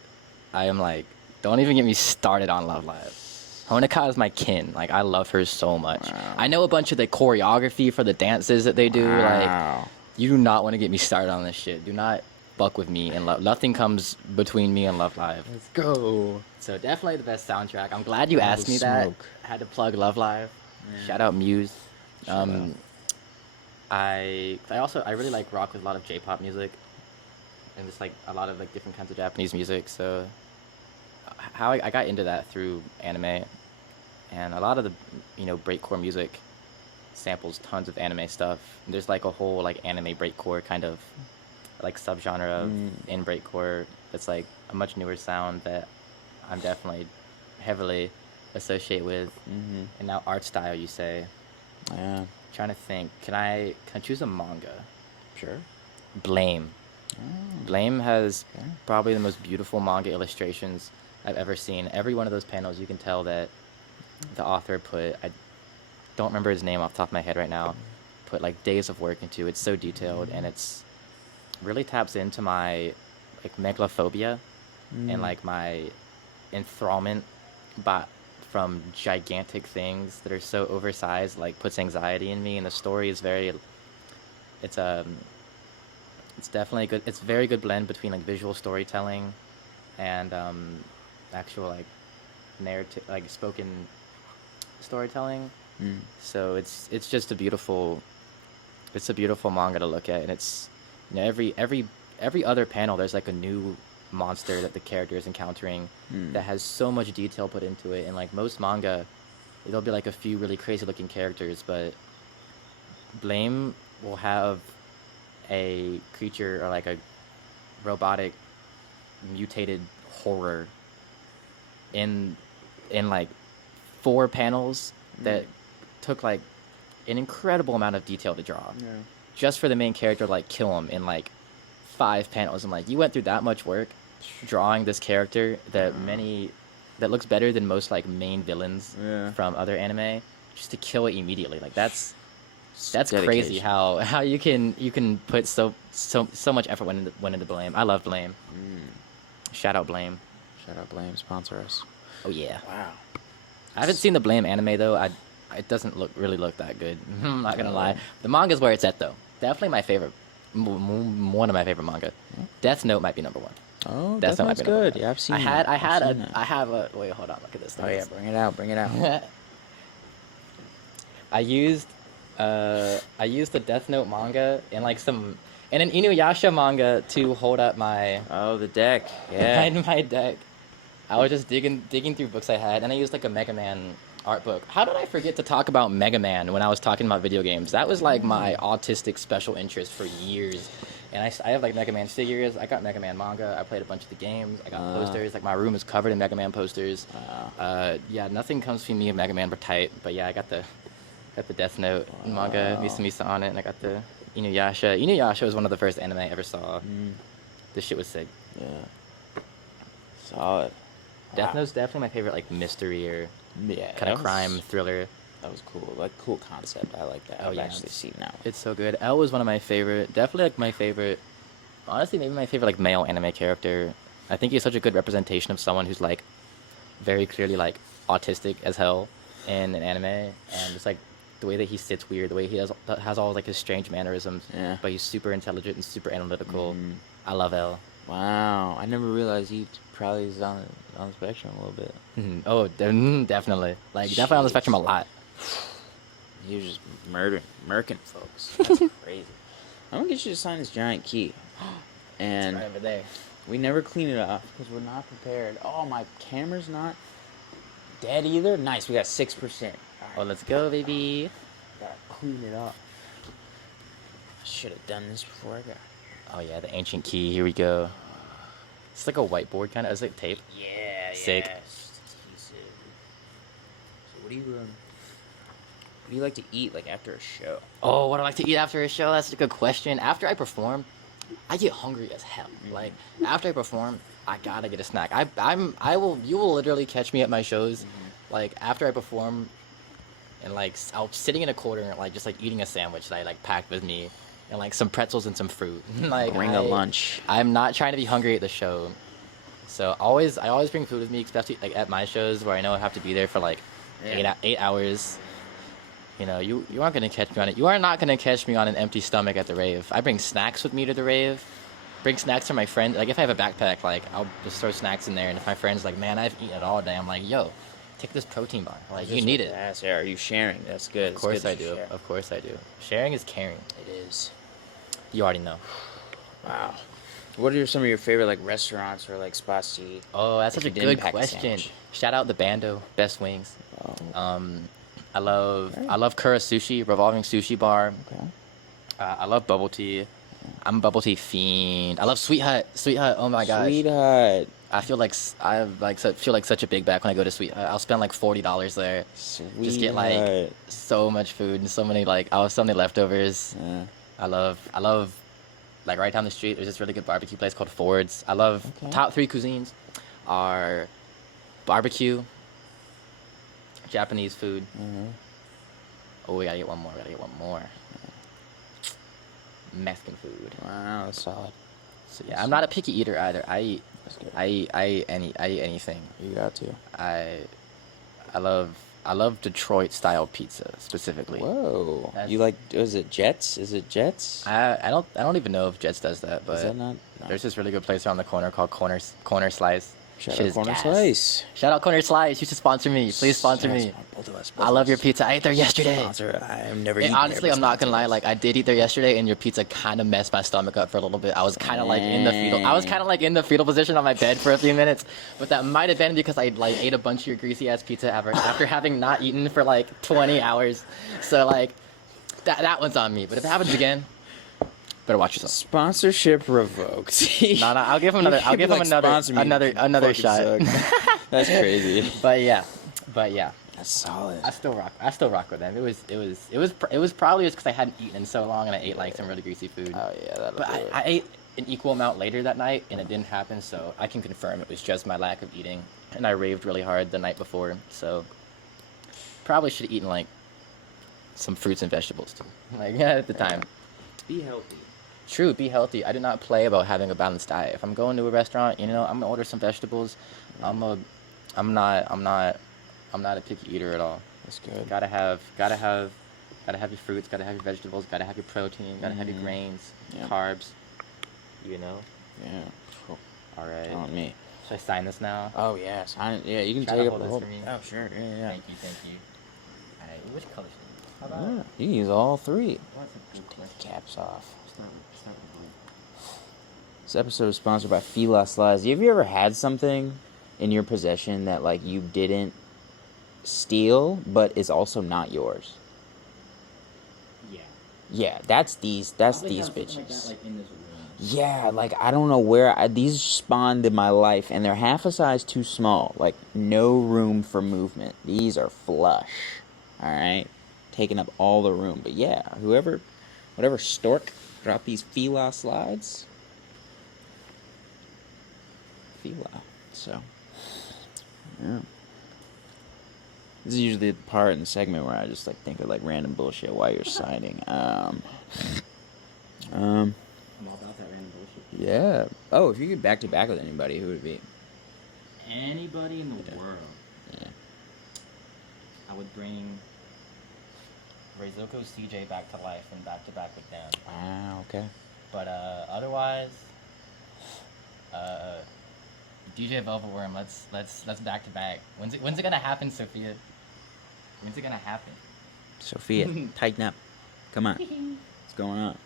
am like, don't even get me started on Love Live. Honoka is my kin. Like, I love her so much. Wow. I know a bunch of the choreography for the dances that they do. Like, Wow. you do not want to get me started on this shit. Do not fuck with me and love. Nothing comes between me and Love Live. Let's go. So definitely the best soundtrack. I'm glad you asked me that. smoke. I had to plug Love Live. Yeah. Shout out Muse. Shout out. I really like rock with a lot of J-pop music, and just like a lot of like different kinds of Japanese music. So how I got into that through anime, and a lot of the breakcore music samples tons of anime stuff. There's like a whole like anime breakcore kind of like subgenre in breakcore that's like a much newer sound that I'm definitely heavily associate with. And now art style, you say. Yeah. Trying to think, can I choose a manga? Sure. Blame. Oh. Blame has Okay. probably the most beautiful manga illustrations I've ever seen. Every one of those panels, you can tell that the author put, I don't remember his name off the top of my head right now, put like days of work into it. It's so detailed, and it's really taps into my like megalophobia and like my enthrallment from gigantic things that are so oversized, like puts anxiety in me. And the story is it's definitely good. It's a very good blend between like visual storytelling and actual like narrative, like spoken storytelling. So it's just a beautiful manga to look at, and it's every other panel there's like a new monster that the character is encountering that has so much detail put into it. And like most manga, there'll be like a few really crazy looking characters, but Blame will have a creature or like a robotic mutated horror in like 4 panels that took like an incredible amount of detail to draw just for the main character to like kill him in like 5 panels. I'm like, you went through that much work drawing this character that looks better than most like main villains from other anime just to kill it immediately. Like that's crazy how you can put so much effort went into Blame. I love Blame. Shout out Blame. Shout out Blame, sponsor us. Oh yeah. Wow. I haven't seen the Blame anime though. It doesn't really look that good. I'm not gonna lie. The manga's where it's at though. Definitely my favorite. One of my favorite manga. Death Note might be number 1. Oh, Death Note might be good. number 1. Yeah, I've seen. I have a. Wait, hold on. Look at this. Oh yeah, bring it out. Bring it out. I used the Death Note manga and an Inuyasha manga to hold up my Oh, the deck. Yeah. my deck. I was just digging through books I had, and I used like a Mega Man art book. How did I forget to talk about Mega Man when I was talking about video games? That was like my autistic special interest for years. And I have like Mega Man figures. I got Mega Man manga. I played a bunch of the games. I got posters. Like my room is covered in Mega Man posters. Yeah, nothing comes between me and Mega Man but tight. But yeah, I got the Death Note manga, Misa Misa on it, and I got the Inuyasha. Inuyasha was one of the first anime I ever saw. This shit was sick. Yeah. Solid. Death Note's definitely my favorite, like, mystery or kind of crime thriller. That was cool. Like, cool concept. I like that. I've actually seen that one. It's so good. L was one of my favorite. Definitely, like, my favorite. Honestly, maybe my favorite, like, male anime character. I think he's such a good representation of someone who's, like, very clearly, like, autistic as hell in an anime. And just, like, the way that he sits weird, the way he has all, like, his strange mannerisms. Yeah. But he's super intelligent and super analytical. I love L. Wow. I never realized he probably is on the spectrum a little bit. Oh, definitely. Like, definitely on the spectrum a lot. He was just murking folks. That's crazy. I'm gonna get you to sign this giant key. And it's right over there. We never clean it off because we're not prepared. Oh, my camera's not dead either. Nice, we got 6%. Right. Well, let's go, baby. Gotta clean it up. I should have done this before I got. Oh yeah, the ancient key. Here we go. It's like a whiteboard kind of. Is it tape? Yeah. Sick. So what do you like to eat like after a show? Oh, what do I like to eat after a show? That's a good question. After I perform, I get hungry as hell. Like after I perform, I gotta get a snack. You will literally catch me at my shows, like after I perform, and like I'll sitting in a corner, like just like eating a sandwich that I like packed with me, and like some pretzels and some fruit. Like bring a lunch. I'm not trying to be hungry at the show, so I always bring food with me, especially like at my shows where I know I have to be there for like 8 hours. You know, you aren't gonna catch me on it. You are not gonna catch me on an empty stomach at the rave. I bring snacks with me to the rave. Bring snacks for my friends. Like if I have a backpack, like I'll just throw snacks in there. And if my friend's like, "Man, I've eaten it all day," I'm like, "Yo, take this protein bar. Like you need it." Are you sharing? That's good. Of course I do. Of course I do. Sharing is caring. It is. You already know. Wow. What are some of your favorite like restaurants or like spots to eat? Oh, that's such a good question. Shout out the Bando, best wings. Oh. I love Kura Sushi, revolving sushi bar. Okay. I love bubble tea. I'm a bubble tea fiend. I love Sweet Hut. Sweet Hut. Oh my gosh. Sweet Hut. I feel like such a big bag when I go to Sweet Hut. I'll spend like $40 there. Just get like so much food and so many leftovers. Yeah. I love like right down the street. There's this really good barbecue place called Ford's. I love top 3 cuisines are barbecue, Japanese food. Oh, we gotta get one more. Mexican food. Wow, that's solid. So yeah, I'm not a picky eater either. I eat anything. You got to. I love Detroit style pizza specifically. Whoa. You like? Is it Jets? I don't even know if Jets does that, but is that not? No. There's this really good place around the corner called Corner Slice. Shout out Corner Slice. Shout out Corner Slice. You should sponsor me. Please sponsor me. Both of us. I love your pizza. I ate there yesterday. I've never eaten honestly, I'm not gonna lie. Like I did eat there yesterday, and your pizza kind of messed my stomach up for a little bit. I was kind of like in the fetal position on my bed for a few minutes. But that might have been because I like ate a bunch of your greasy ass pizza after having not eaten for like 20 hours. So like that one's on me. But if it happens again, better watch yourself. Sponsorship revoked. No, I'll give him another shot. That's crazy. But yeah. That's solid. I still rock with them. It was probably just because I hadn't eaten in so long and I ate like some really greasy food. Oh yeah, But I ate an equal amount later that night and it didn't happen, so I can confirm it was just my lack of eating. And I raved really hard the night before, so probably should have eaten like some fruits and vegetables too. Like at the time. Be healthy. True, be healthy. I do not play about having a balanced diet. If I'm going to a restaurant, I'm gonna order some vegetables. I'm not a picky eater at all. That's good. Gotta have your fruits, gotta have your vegetables, gotta have your protein, gotta have your grains, carbs. You know? Yeah. Cool. All right. On me. Should I sign this now? Oh yeah, sign it. Yeah, you can Try take to up the hold whole. this for me. Oh sure. Yeah. Thank you. All right. Which color should I use? How about You can use all 3. what's a good Take the caps off. Start with blue. This episode is sponsored by Fila Slides. Have you ever had something in your possession that like you didn't steal, but is also not yours? Yeah. Yeah, that's these bitches. Like that, like in this room. Yeah, like I don't know where these spawned in my life, and they're half a size too small. Like no room for movement. These are flush. All right, taking up all the room. But yeah, whatever stork dropped these Fila slides. Fila. So, yeah. This is usually the part in the segment where I just like think of like random bullshit while you're signing. I'm all about that random bullshit. Yeah. Oh, if you could back to back with anybody, who would it be? Anybody in the world. Yeah. I would bring Reizuko CJ back to life and back to back with them. Wow. Okay. But otherwise, DJ Velvetworm, let's back to back. When's it gonna happen, Sophia? When's it gonna happen? Sophia, tighten up. Come on. What's going on?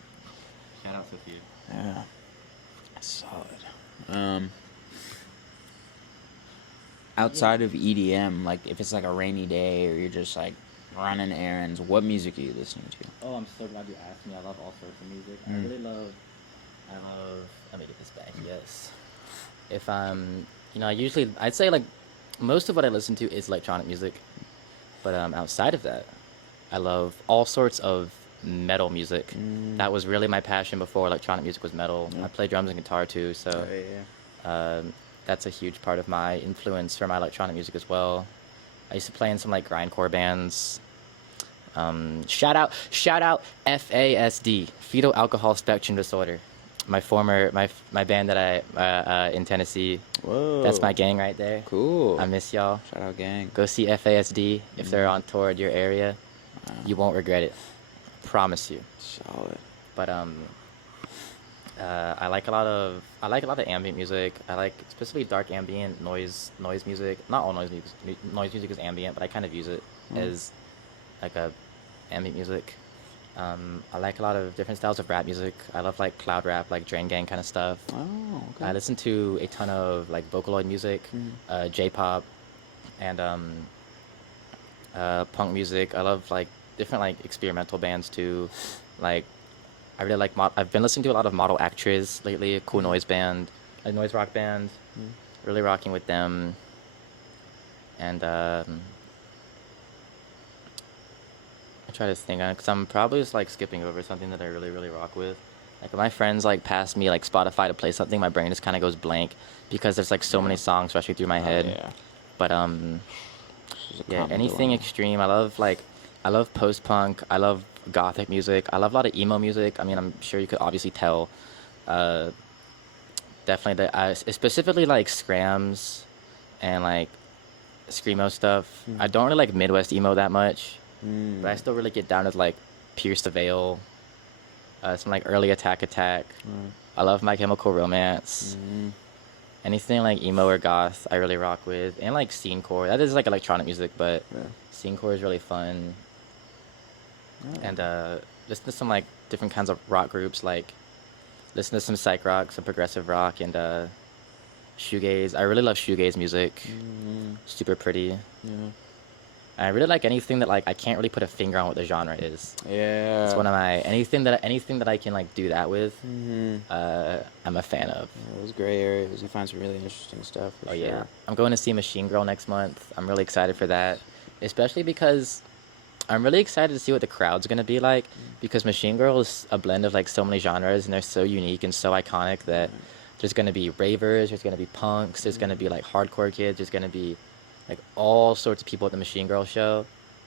Shout out, Sophia. Yeah. Solid. Outside of EDM, like if it's like a rainy day or you're just like running errands, what music are you listening to? Oh, I'm so glad you asked me. I love all sorts of music. I love. Let me get this back. Yes. If I'm, I'd say like most of what I listen to is electronic music, but outside of that, I love all sorts of metal music. That was really my passion before electronic music was metal. I play drums and guitar too, so that's a huge part of my influence for my electronic music as well. I used to play in some like grindcore bands. Shout out FASD, Fetal Alcohol Spectrum Disorder. My band that I in Tennessee. Whoa. That's my gang right there. Cool. I miss y'all. Shout out gang. Go see FASD if they're on tour at your area. You won't regret it. Promise you. Solid. But I like a lot of ambient music. I like especially dark ambient noise music. Not all noise music is ambient, but I kind of use it as like a ambient music. I like a lot of different styles of rap music. I love like cloud rap, like Drain Gang kind of stuff. Oh, okay. I listen to a ton of like Vocaloid music, J-pop, and punk music. I love like different like experimental bands too. Like I really like I've been listening to a lot of Model Actress lately, a cool noise band, a noise rock band. Really rocking with them. And I try to think, because I'm probably just like skipping over something that I really, really rock with. Like when my friends like pass me like Spotify to play something, my brain just kind of goes blank because there's like so many songs rushing through my head. Yeah. But yeah, anything extreme. I love post punk. I love gothic music. I love a lot of emo music. I mean, I'm sure you could obviously tell. Definitely specifically like scrams and like screamo stuff. I don't really like Midwest emo that much. But I still really get down with like Pierce the Veil, some like early Attack. I love My Chemical Romance. Anything like emo or goth, I really rock with, and like scenecore. That is like electronic music, but scenecore is really fun. And listen to some like different kinds of rock groups, like listen to some psych rock, some progressive rock, and shoegaze. I really love shoegaze music. Super pretty. I really like anything that like I can't really put a finger on what the genre is. Yeah. It's one of my anything that I can like do that with. I'm a fan of. Yeah, those gray areas, you find some really interesting stuff. For sure. Yeah. I'm going to see Machine Girl next month. I'm really excited for that, especially because I'm really excited to see what the crowd's gonna be like. Because Machine Girl is a blend of like so many genres, and they're so unique and so iconic that there's gonna be ravers, there's gonna be punks, there's gonna be like hardcore kids, there's gonna be like all sorts of people at the Machine Girl show.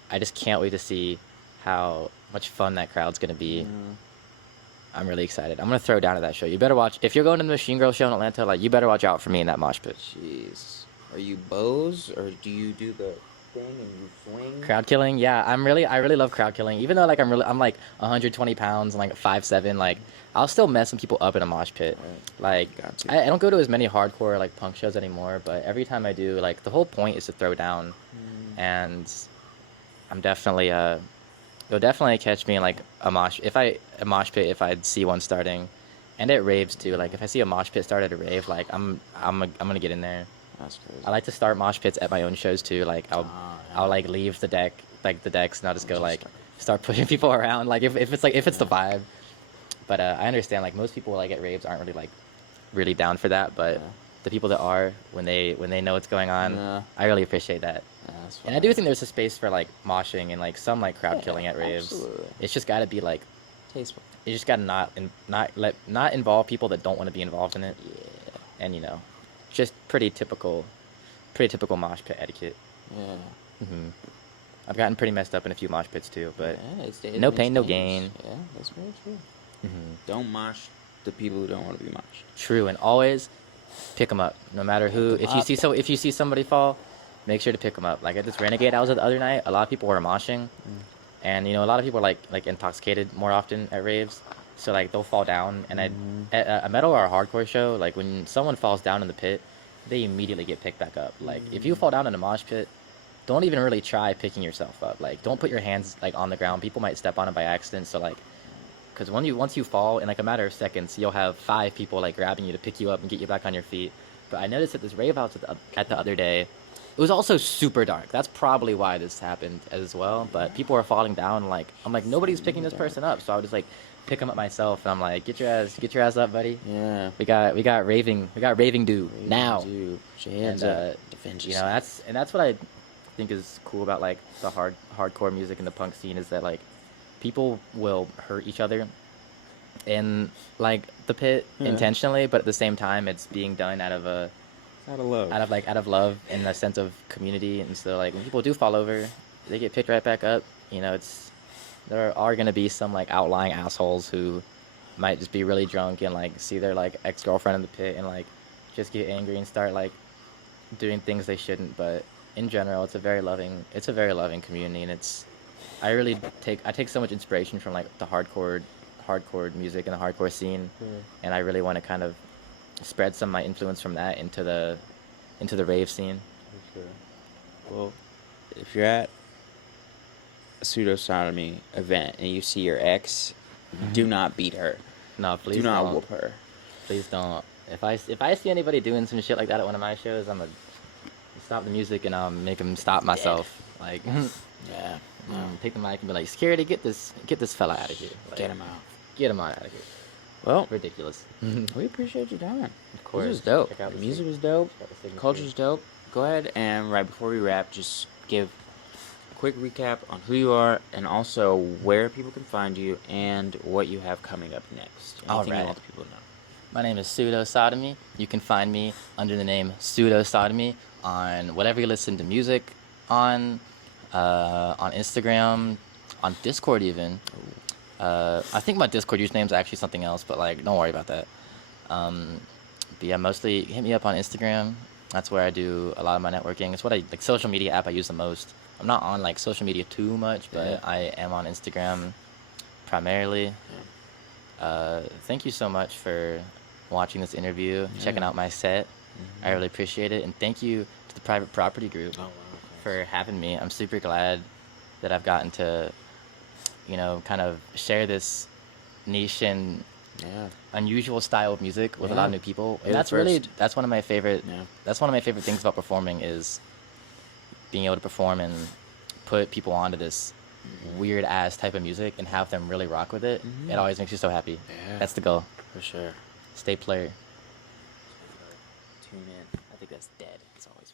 I just can't wait to see how much fun that crowd's gonna be. I'm really excited. I'm gonna throw down at that show. You better watch. If you're going to the Machine Girl show in Atlanta, like you better watch out for me in that mosh pit. Jeez. Are you bows or do you do the thing and you swing? Crowd killing, yeah. I really love crowd killing. Even though like I'm like 120 pounds and like 5'7", like I'll still mess some people up in a mosh pit. Like I don't go to as many hardcore like punk shows anymore, but every time I do, like the whole point is to throw down. And I'm definitely you'll definitely catch me in like a mosh pit if I see one starting. And at raves too. Like if I see a mosh pit start at a rave, like I'm gonna get in there. That's crazy. I like to start mosh pits at my own shows too. Like I'll like leave the decks, and I'll just go like start pushing people around. Like if it's the vibe. But I understand like most people like at raves aren't really down for that. But the people that are, when they know what's going on, I really appreciate that. That's And I do think there's a space for like moshing and like some like crowd killing at raves. Absolutely. It's just got to be like Tasteful. you just got to not involve people that don't want to be involved in it. Yeah. And just pretty typical mosh pit etiquette. Yeah. I've gotten pretty messed up in a few mosh pits too, but It no makes pain, no things. gain. Yeah, that's very true. Don't mosh the people who don't want to be moshed. True, and always pick them up, no matter who. Pick 'em up. If you see somebody fall, make sure to pick them up. Like at this Renegade I was at the other night, a lot of people were moshing, and a lot of people are like intoxicated more often at raves, so like they'll fall down. And at a metal or a hardcore show, like when someone falls down in the pit, they immediately get picked back up. Like if you fall down in a mosh pit, don't even really try picking yourself up. Like don't put your hands like on the ground. People might step on it by accident. So like, because once you fall, in like a matter of seconds, you'll have 5 people like grabbing you to pick you up and get you back on your feet. But I noticed at this rave house at the other day, it was also super dark. That's probably why this happened as well. But people were falling down. Like I'm like nobody's picking this person up. So I would just like pick them up myself, and I'm like, get your ass up, buddy. Yeah. We got raving dude now. Dude, put your hands And up. Defend yourself. that's what I think is cool about like the hardcore music and the punk scene, is that like people will hurt each other in like the pit intentionally, but at the same time it's being done out of love and a sense of community. And so like when people do fall over, they get picked right back up. There are gonna be some like outlying assholes who might just be really drunk and like see their like ex-girlfriend in the pit and like just get angry and start like doing things they shouldn't. But in general, it's a very loving community, and I take so much inspiration from like the hardcore music and the hardcore scene, and I really want to kind of spread some of my influence from that into the rave scene. For sure. Well, if you're at a Pseudosodomy event and you see your ex, do not beat her. No, please do not don't. whoop her. Please don't. If I see anybody doing some shit like that at one of my shows, I'm gonna stop the music and I'll make them stop myself. Like, Yeah. take the mic and be like, security, get this fella out of here. Like, Get him out. Get him out of here. Well, Ridiculous. we appreciate your time. Of course. This was dope. Check out The the music sig- was dope. check out the signature. Culture's dope. Go ahead and right before we wrap, just give a quick recap on who you are and also where people can find you and what you have coming up next. Anything Alright. you want the people to know. My name is Pseudosodomy. You can find me under the name Pseudosodomy on whatever you listen to music on Instagram, on Discord even. I think my Discord username is actually something else, but like, don't worry about that. But yeah, mostly hit me up on Instagram. That's where I do a lot of my networking. It's what social media app I use the most. I'm not on like social media too much, but I am on Instagram primarily. Thank you so much for watching this interview, checking out my set. I really appreciate it, and thank you to the Private Property Group for having me. I'm super glad that I've gotten to, kind of share this niche and unusual style of music with a lot of new people. And that's one of my favorite. That's one of my favorite things about performing, is being able to perform and put people onto this weird ass type of music and have them really rock with it. It always makes you so happy. That's the goal. For sure. Stay player. Tune in. I think that's dead. It's always.